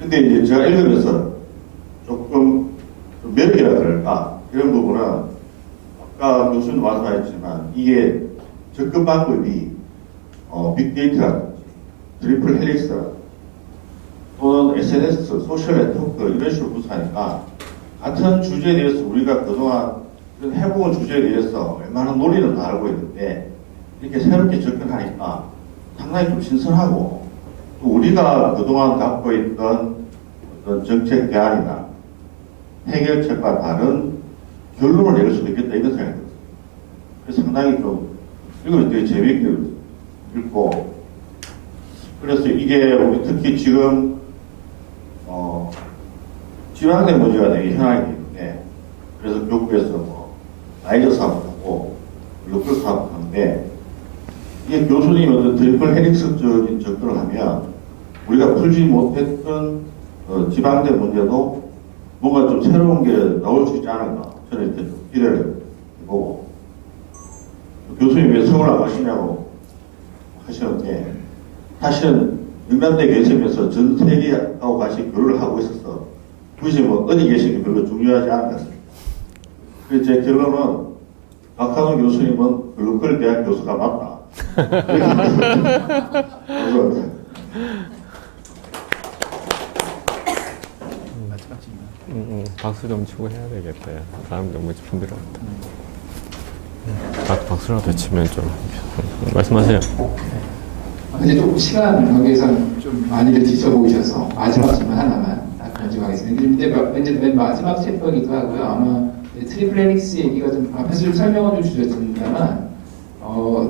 근데 이제 제가 읽으면서 조금 좀 매력이라 그럴까 이런 부분은 아까 교수님 말씀하셨지만 이게 접근 방법이 빅데이터라든지 트리플 헬릭스라든지 또는 SNS, 소셜 네트워크 이런 식으로 구사하니까 같은 주제에 대해서 우리가 그동안 이런 해보은 주제에 대해서 웬만한 논리는 다 알고 있는데 이렇게 새롭게 접근하니까 상당히 좀 신선하고 또 우리가 그동안 갖고 있던 어떤 정책 대안이나 해결책과 다른 결론을 내릴 수도 있겠다 이런 생각이 들었어요. 그래서 상당히 좀 이걸 되게 재미있게 읽고 그래서 이게 우리 특히 지금 지방대 문제가 되게 현안이 되는데 그래서 교육부에서 뭐 라이저 사업도 하고 로컬 사업도 하는데 이게 교수님이 어떤 트리플 헬릭스적인 접근을 하면 우리가 풀지 못했던 지방대 문제도 뭔가 좀 새로운 게 나올 수 있지 않을까 저는 이렇게 좀 기대를 해보고 교수님 왜 서울 안 가시냐고 하시는데 사실은 영남대 계시면서 전 세계하고 같이 교류를 하고 있어서 굳이 뭐 어디 계시는 게 별로 중요하지 않은 것 같습니다. 그래서 제 결론은 박한우 교수님은 글로컬 대학 교수가 맞다. 박수 좀 치고 해야 되겠다. 사람 너무 힘들었다. 박수라도 치면 좀 말씀하세요. 근데 조금 시간 관계상 좀 많이들 지쳐보이셔서 마지막 질문 하나만 던지겠습니다. 근데 맨 마지막 챕터이기도 하고요. 아마 트리플 헬릭스 얘기가 좀 앞에서 좀 설명을 좀 주셨습니다만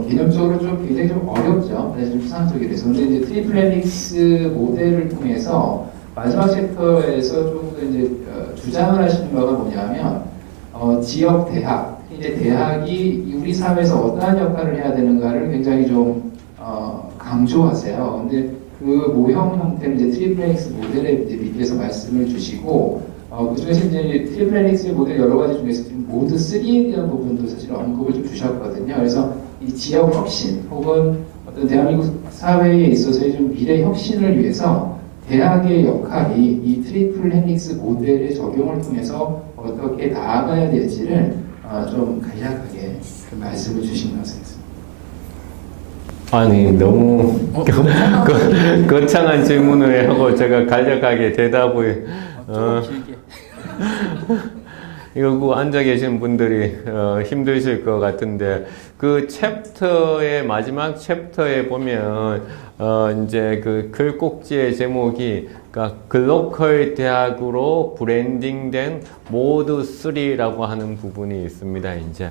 개념적으로 좀 굉장히 좀 어렵죠. 그래서 좀 추상적이라서. 근데 이제 트리플 헬릭스 모델을 통해서 마지막 챕터에서 조금 더 이제 주장을 하시는 바가 뭐냐면 지역 대학, 이제 대학이 우리 사회에서 어떠한 역할을 해야 되는가를 굉장히 좀 강조하세요. 근데 그 모형 형태는 이제 트리플 헬릭스 모델에 이제 밑에서 말씀을 주시고 그중에서 이제 트리플 헬릭스 모델 여러 가지 중에서 지금 모드 3에 대한 부분도 사실 언급을 좀 주셨거든요. 그래서 이 지역 혁신 혹은 어떤 대한민국 사회에 있어서의 좀 미래 혁신을 위해서 대학의 역할이 이 트리플 헬릭스 모델의 적용을 통해서 어떻게 나아가야 될지를 좀 간략하게 그 말씀을 주신 것 같습니다. 아니 너무 거창한 질문을 하고 제가 간략하게 대답을 이거 앉아 계신 분들이 힘드실 것 같은데 그 챕터의 마지막 챕터에 보면 이제 그 글 꼭지의 제목이 그러니까 글로컬 대학으로 브랜딩된 모드 3라고 하는 부분이 있습니다. 이제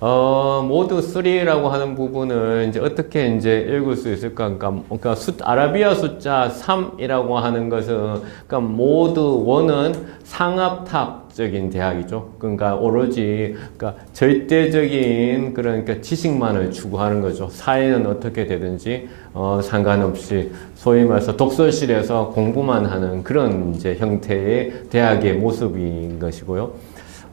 모드 3라고 하는 부분을 이제 어떻게 이제 읽을 수 있을까? 그러니까 아라비아 숫자 3이라고 하는 것은 그러니까 모드 1은 상업탑적인 대학이죠. 그러니까 오로지 그러니까 절대적인 그러니까 지식만을 추구하는 거죠. 사회는 어떻게 되든지 상관없이 소위 말해서 독서실에서 공부만 하는 그런 이제 형태의 대학의 모습인 것이고요.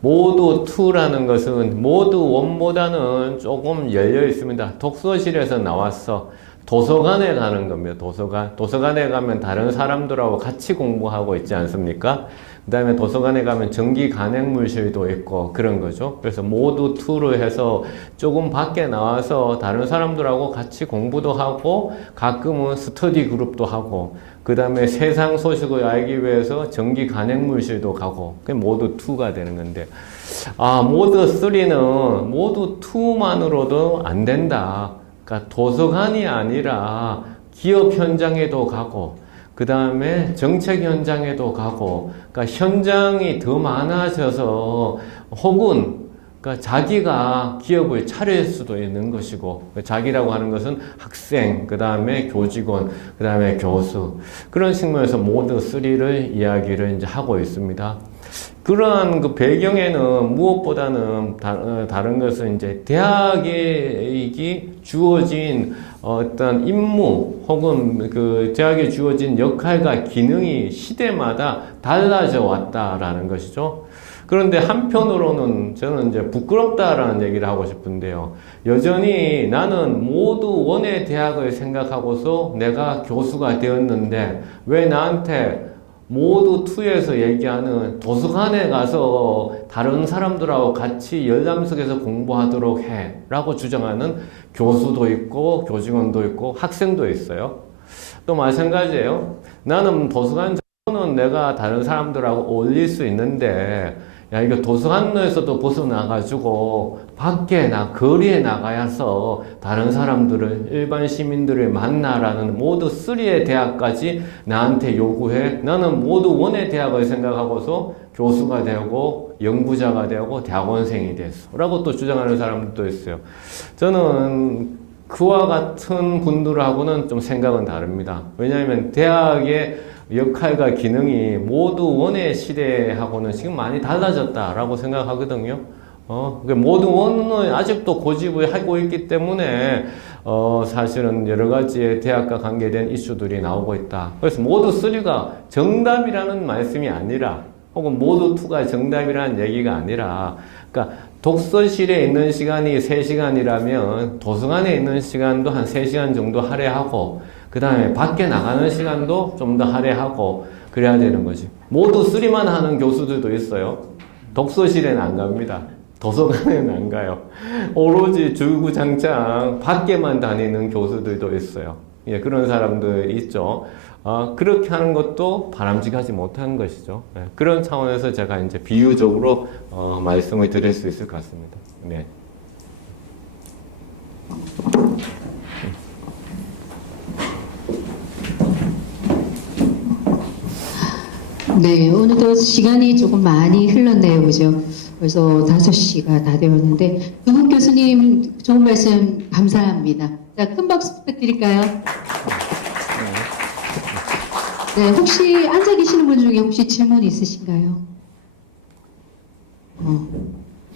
모드 2라는 것은 모드 1보다는 조금 열려 있습니다. 독서실에서 나와서 도서관에 가는 겁니다. 도서관에 가면 다른 사람들하고 같이 공부하고 있지 않습니까? 그 다음에 도서관에 가면 전기 간행물실도 있고 그런 거죠. 그래서 모드 2를 해서 조금 밖에 나와서 다른 사람들하고 같이 공부도 하고 가끔은 스터디 그룹도 하고 그 다음에 세상 소식을 알기 위해서 전기 간행물실도 가고 그게 모드 2가 되는 건데 모드 3는 모드 2만으로도 안 된다. 그러니까 도서관이 아니라 기업 현장에도 가고 그 다음에 정책 현장에도 가고 그러니까 현장이 더 많아져서 혹은 그러니까 자기가 기업을 차릴 수도 있는 것이고 자기라고 하는 것은 학생, 그 다음에 교직원, 그 다음에 교수 그런 측면에서 모드 3를 이야기를 이제 하고 있습니다. 그러한 그 배경에는 무엇보다는 다른 것은 이제 대학이 주어진 어떤 임무 혹은 그 대학에 주어진 역할과 기능이 시대마다 달라져 왔다라는 것이죠. 그런데 한편으로는 저는 이제 부끄럽다라는 얘기를 하고 싶은데요. 여전히 나는 모두 원의 대학을 생각하고서 내가 교수가 되었는데 왜 나한테 모두 투에서 얘기하는 도서관에 가서 다른 사람들하고 같이 열람석에서 공부하도록 해 라고 주장하는 교수도 있고 교직원도 있고 학생도 있어요. 또 마찬가지예요. 나는 도서관 는 내가 다른 사람들하고 어울릴 수 있는데 야 이거 도서관에서도 벗어나가지고 밖에 거리에 나가서 다른 사람들을 일반 시민들을 만나라는 모두 3의 대학까지 나한테 요구해. 나는 모두 원의 대학을 생각하고서 교수가 되고 연구자가 되고 대학원생이 됐어 라고 또 주장하는 사람들도 있어요. 저는 그와 같은 분들하고는 좀 생각은 다릅니다. 왜냐하면 대학의 역할과 기능이 모두 원의 시대하고는 지금 많이 달라졌다라고 생각하거든요. 모두 원은 아직도 고집을 하고 있기 때문에 사실은 여러 가지의 대학과 관계된 이슈들이 나오고 있다. 그래서 모두 3가 정답이라는 말씀이 아니라 혹은 모두 2가 정답이라는 얘기가 아니라 그러니까 독서실에 있는 시간이 3시간이라면 도서관에 있는 시간도 한 3시간 정도 할애하고 그 다음에 밖에 나가는 시간도 좀 더 할애하고 그래야 되는 거지. 모두 3만 하는 교수들도 있어요. 독서실에는 안 갑니다. 도서관에는 안 가요. 오로지 주구장창 밖에만 다니는 교수들도 있어요. 예, 그런 사람들이 있죠. 그렇게 하는 것도 바람직하지 못한 것이죠. 예, 그런 차원에서 제가 이제 비유적으로 말씀을 드릴 수 있을 것 같습니다. 네. 네, 오늘도 시간이 조금 많이 흘렀네요. 그죠? 벌써 5시가 다 되었는데 두 분 교수님 좋은 말씀 감사합니다. 자, 큰 박수 부탁드릴까요? 네, 혹시 앉아 계시는 분 중에 혹시 질문 있으신가요?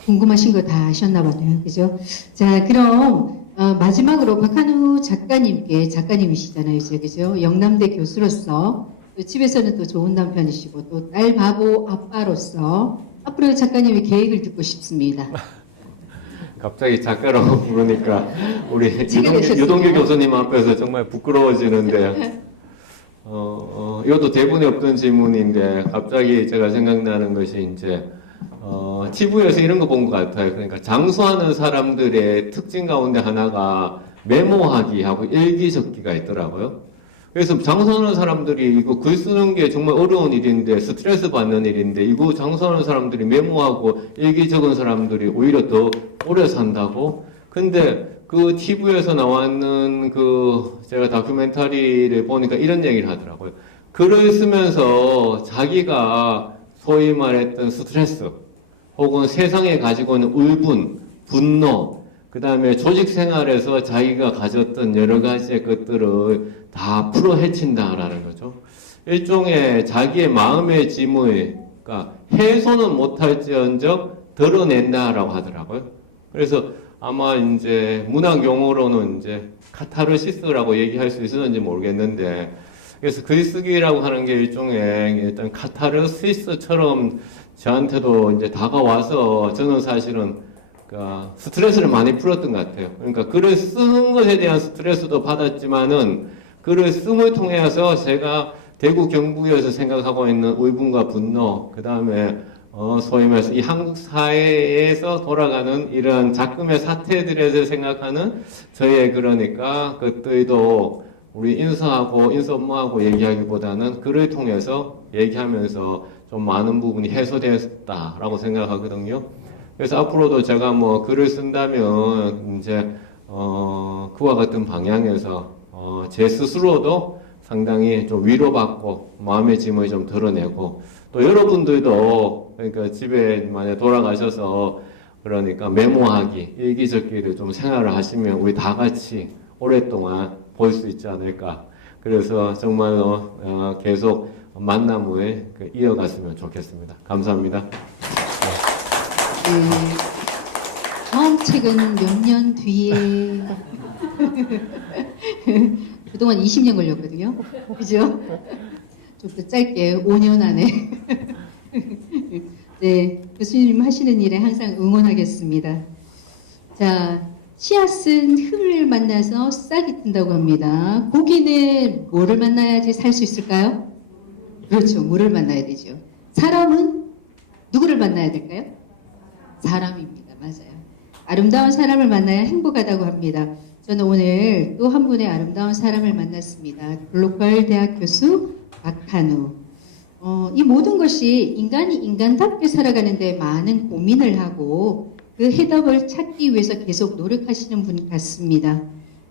궁금하신 거 다 하셨나 보네요. 그죠? 자, 그럼 마지막으로 박한우 작가님이시잖아요. 이제, 그죠? 영남대 교수로서 또 집에서는 또 좋은 남편이시고 또 딸 바보 아빠로서 앞으로 작가님의 계획을 듣고 싶습니다. 갑자기 작가라고 부르니까 우리 유동규 교수님 앞에서 정말 부끄러워지는데 이것도 대본에 없던 질문인데 갑자기 제가 생각나는 것이 이제 TV에서 이런 거 본 것 같아요. 그러니까 장수하는 사람들의 특징 가운데 하나가 메모하기하고 일기 적기가 있더라고요. 그래서 장수하는 사람들이 이거 글 쓰는 게 정말 어려운 일인데 스트레스 받는 일인데 이거 장수하는 사람들이 메모하고 일기 적은 사람들이 오히려 더 오래 산다고? 근데 그 TV에서 나왔는 제가 다큐멘터리를 보니까 이런 얘기를 하더라고요. 글을 쓰면서 자기가 소위 말했던 스트레스 혹은 세상에 가지고 있는 울분, 분노 그 다음에 조직 생활에서 자기가 가졌던 여러 가지의 것들을 다 풀어 헤친다라는 거죠. 일종의 자기의 마음의 짐을 그러니까 해소는 못할지언정 드러낸다라고 하더라고요. 그래서 아마 이제 문학 용어로는 이제 카타르시스라고 얘기할 수 있었는지 모르겠는데 그래서 글쓰기라고 하는 게 일종의 일단 카타르시스처럼 저한테도 이제 다가와서 저는 사실은 그러니까 스트레스를 많이 풀었던 것 같아요. 그러니까 글을 쓰는 것에 대한 스트레스도 받았지만은 글을 씀을 통해서 제가 대구 경북에서 생각하고 있는 울분과 분노, 그 다음에 소위 말해서 이 한국 사회에서 돌아가는 이런 작금의 사태들에서 생각하는 저의 그러니까 그것들도 우리 인서하고 인서 업무하고 얘기하기보다는 글을 통해서 얘기하면서 좀 많은 부분이 해소되었다라고 생각하거든요. 그래서 앞으로도 제가 뭐 글을 쓴다면 이제 그와 같은 방향에서 제 스스로도 상당히 좀 위로받고 마음의 짐을 좀 덜어내고 또 여러분들도 그러니까 집에 만약 돌아가셔서 그러니까 메모하기, 일기적기를 좀 생활을 하시면 우리 다 같이 오랫동안 볼 수 있지 않을까. 그래서 정말로 계속 만남을 이어갔으면 좋겠습니다. 감사합니다. 다음 책은 몇 년 뒤에 그동안 20년 걸렸거든요. 그죠? 좀 더 짧게 5년 안에 네, 교수님 하시는 일에 항상 응원하겠습니다. 자, 씨앗은 흙을 만나서 싹이 튼다고 합니다. 고기는 뭐를 만나야지 살 수 있을까요? 그렇죠. 물을 만나야 되죠. 사람은 누구를 만나야 될까요? 사람입니다. 맞아요. 아름다운 사람을 만나야 행복하다고 합니다. 저는 오늘 또 한 분의 아름다운 사람을 만났습니다. 글로벌 대학 교수 박한우. 이 모든 것이 인간이 인간답게 살아가는데 많은 고민을 하고 그 해답을 찾기 위해서 계속 노력하시는 분 같습니다.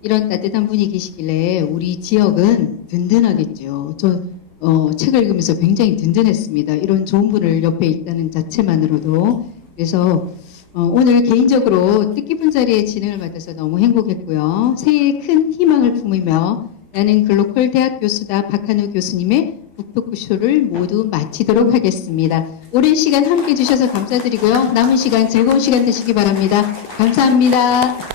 이런 따뜻한 분이 계시길래 우리 지역은 든든하겠죠. 저 책을 읽으면서 굉장히 든든했습니다. 이런 좋은 분을 옆에 있다는 자체만으로도. 그래서 오늘 개인적으로 뜻깊은 자리에 진행을 맡아서 너무 행복했고요. 새해에 큰 희망을 품으며 나는 글로컬 대학 교수다 박한우 교수님의 북토크쇼를 모두 마치도록 하겠습니다. 오랜 시간 함께 해주셔서 감사드리고요. 남은 시간 즐거운 시간 되시기 바랍니다. 감사합니다.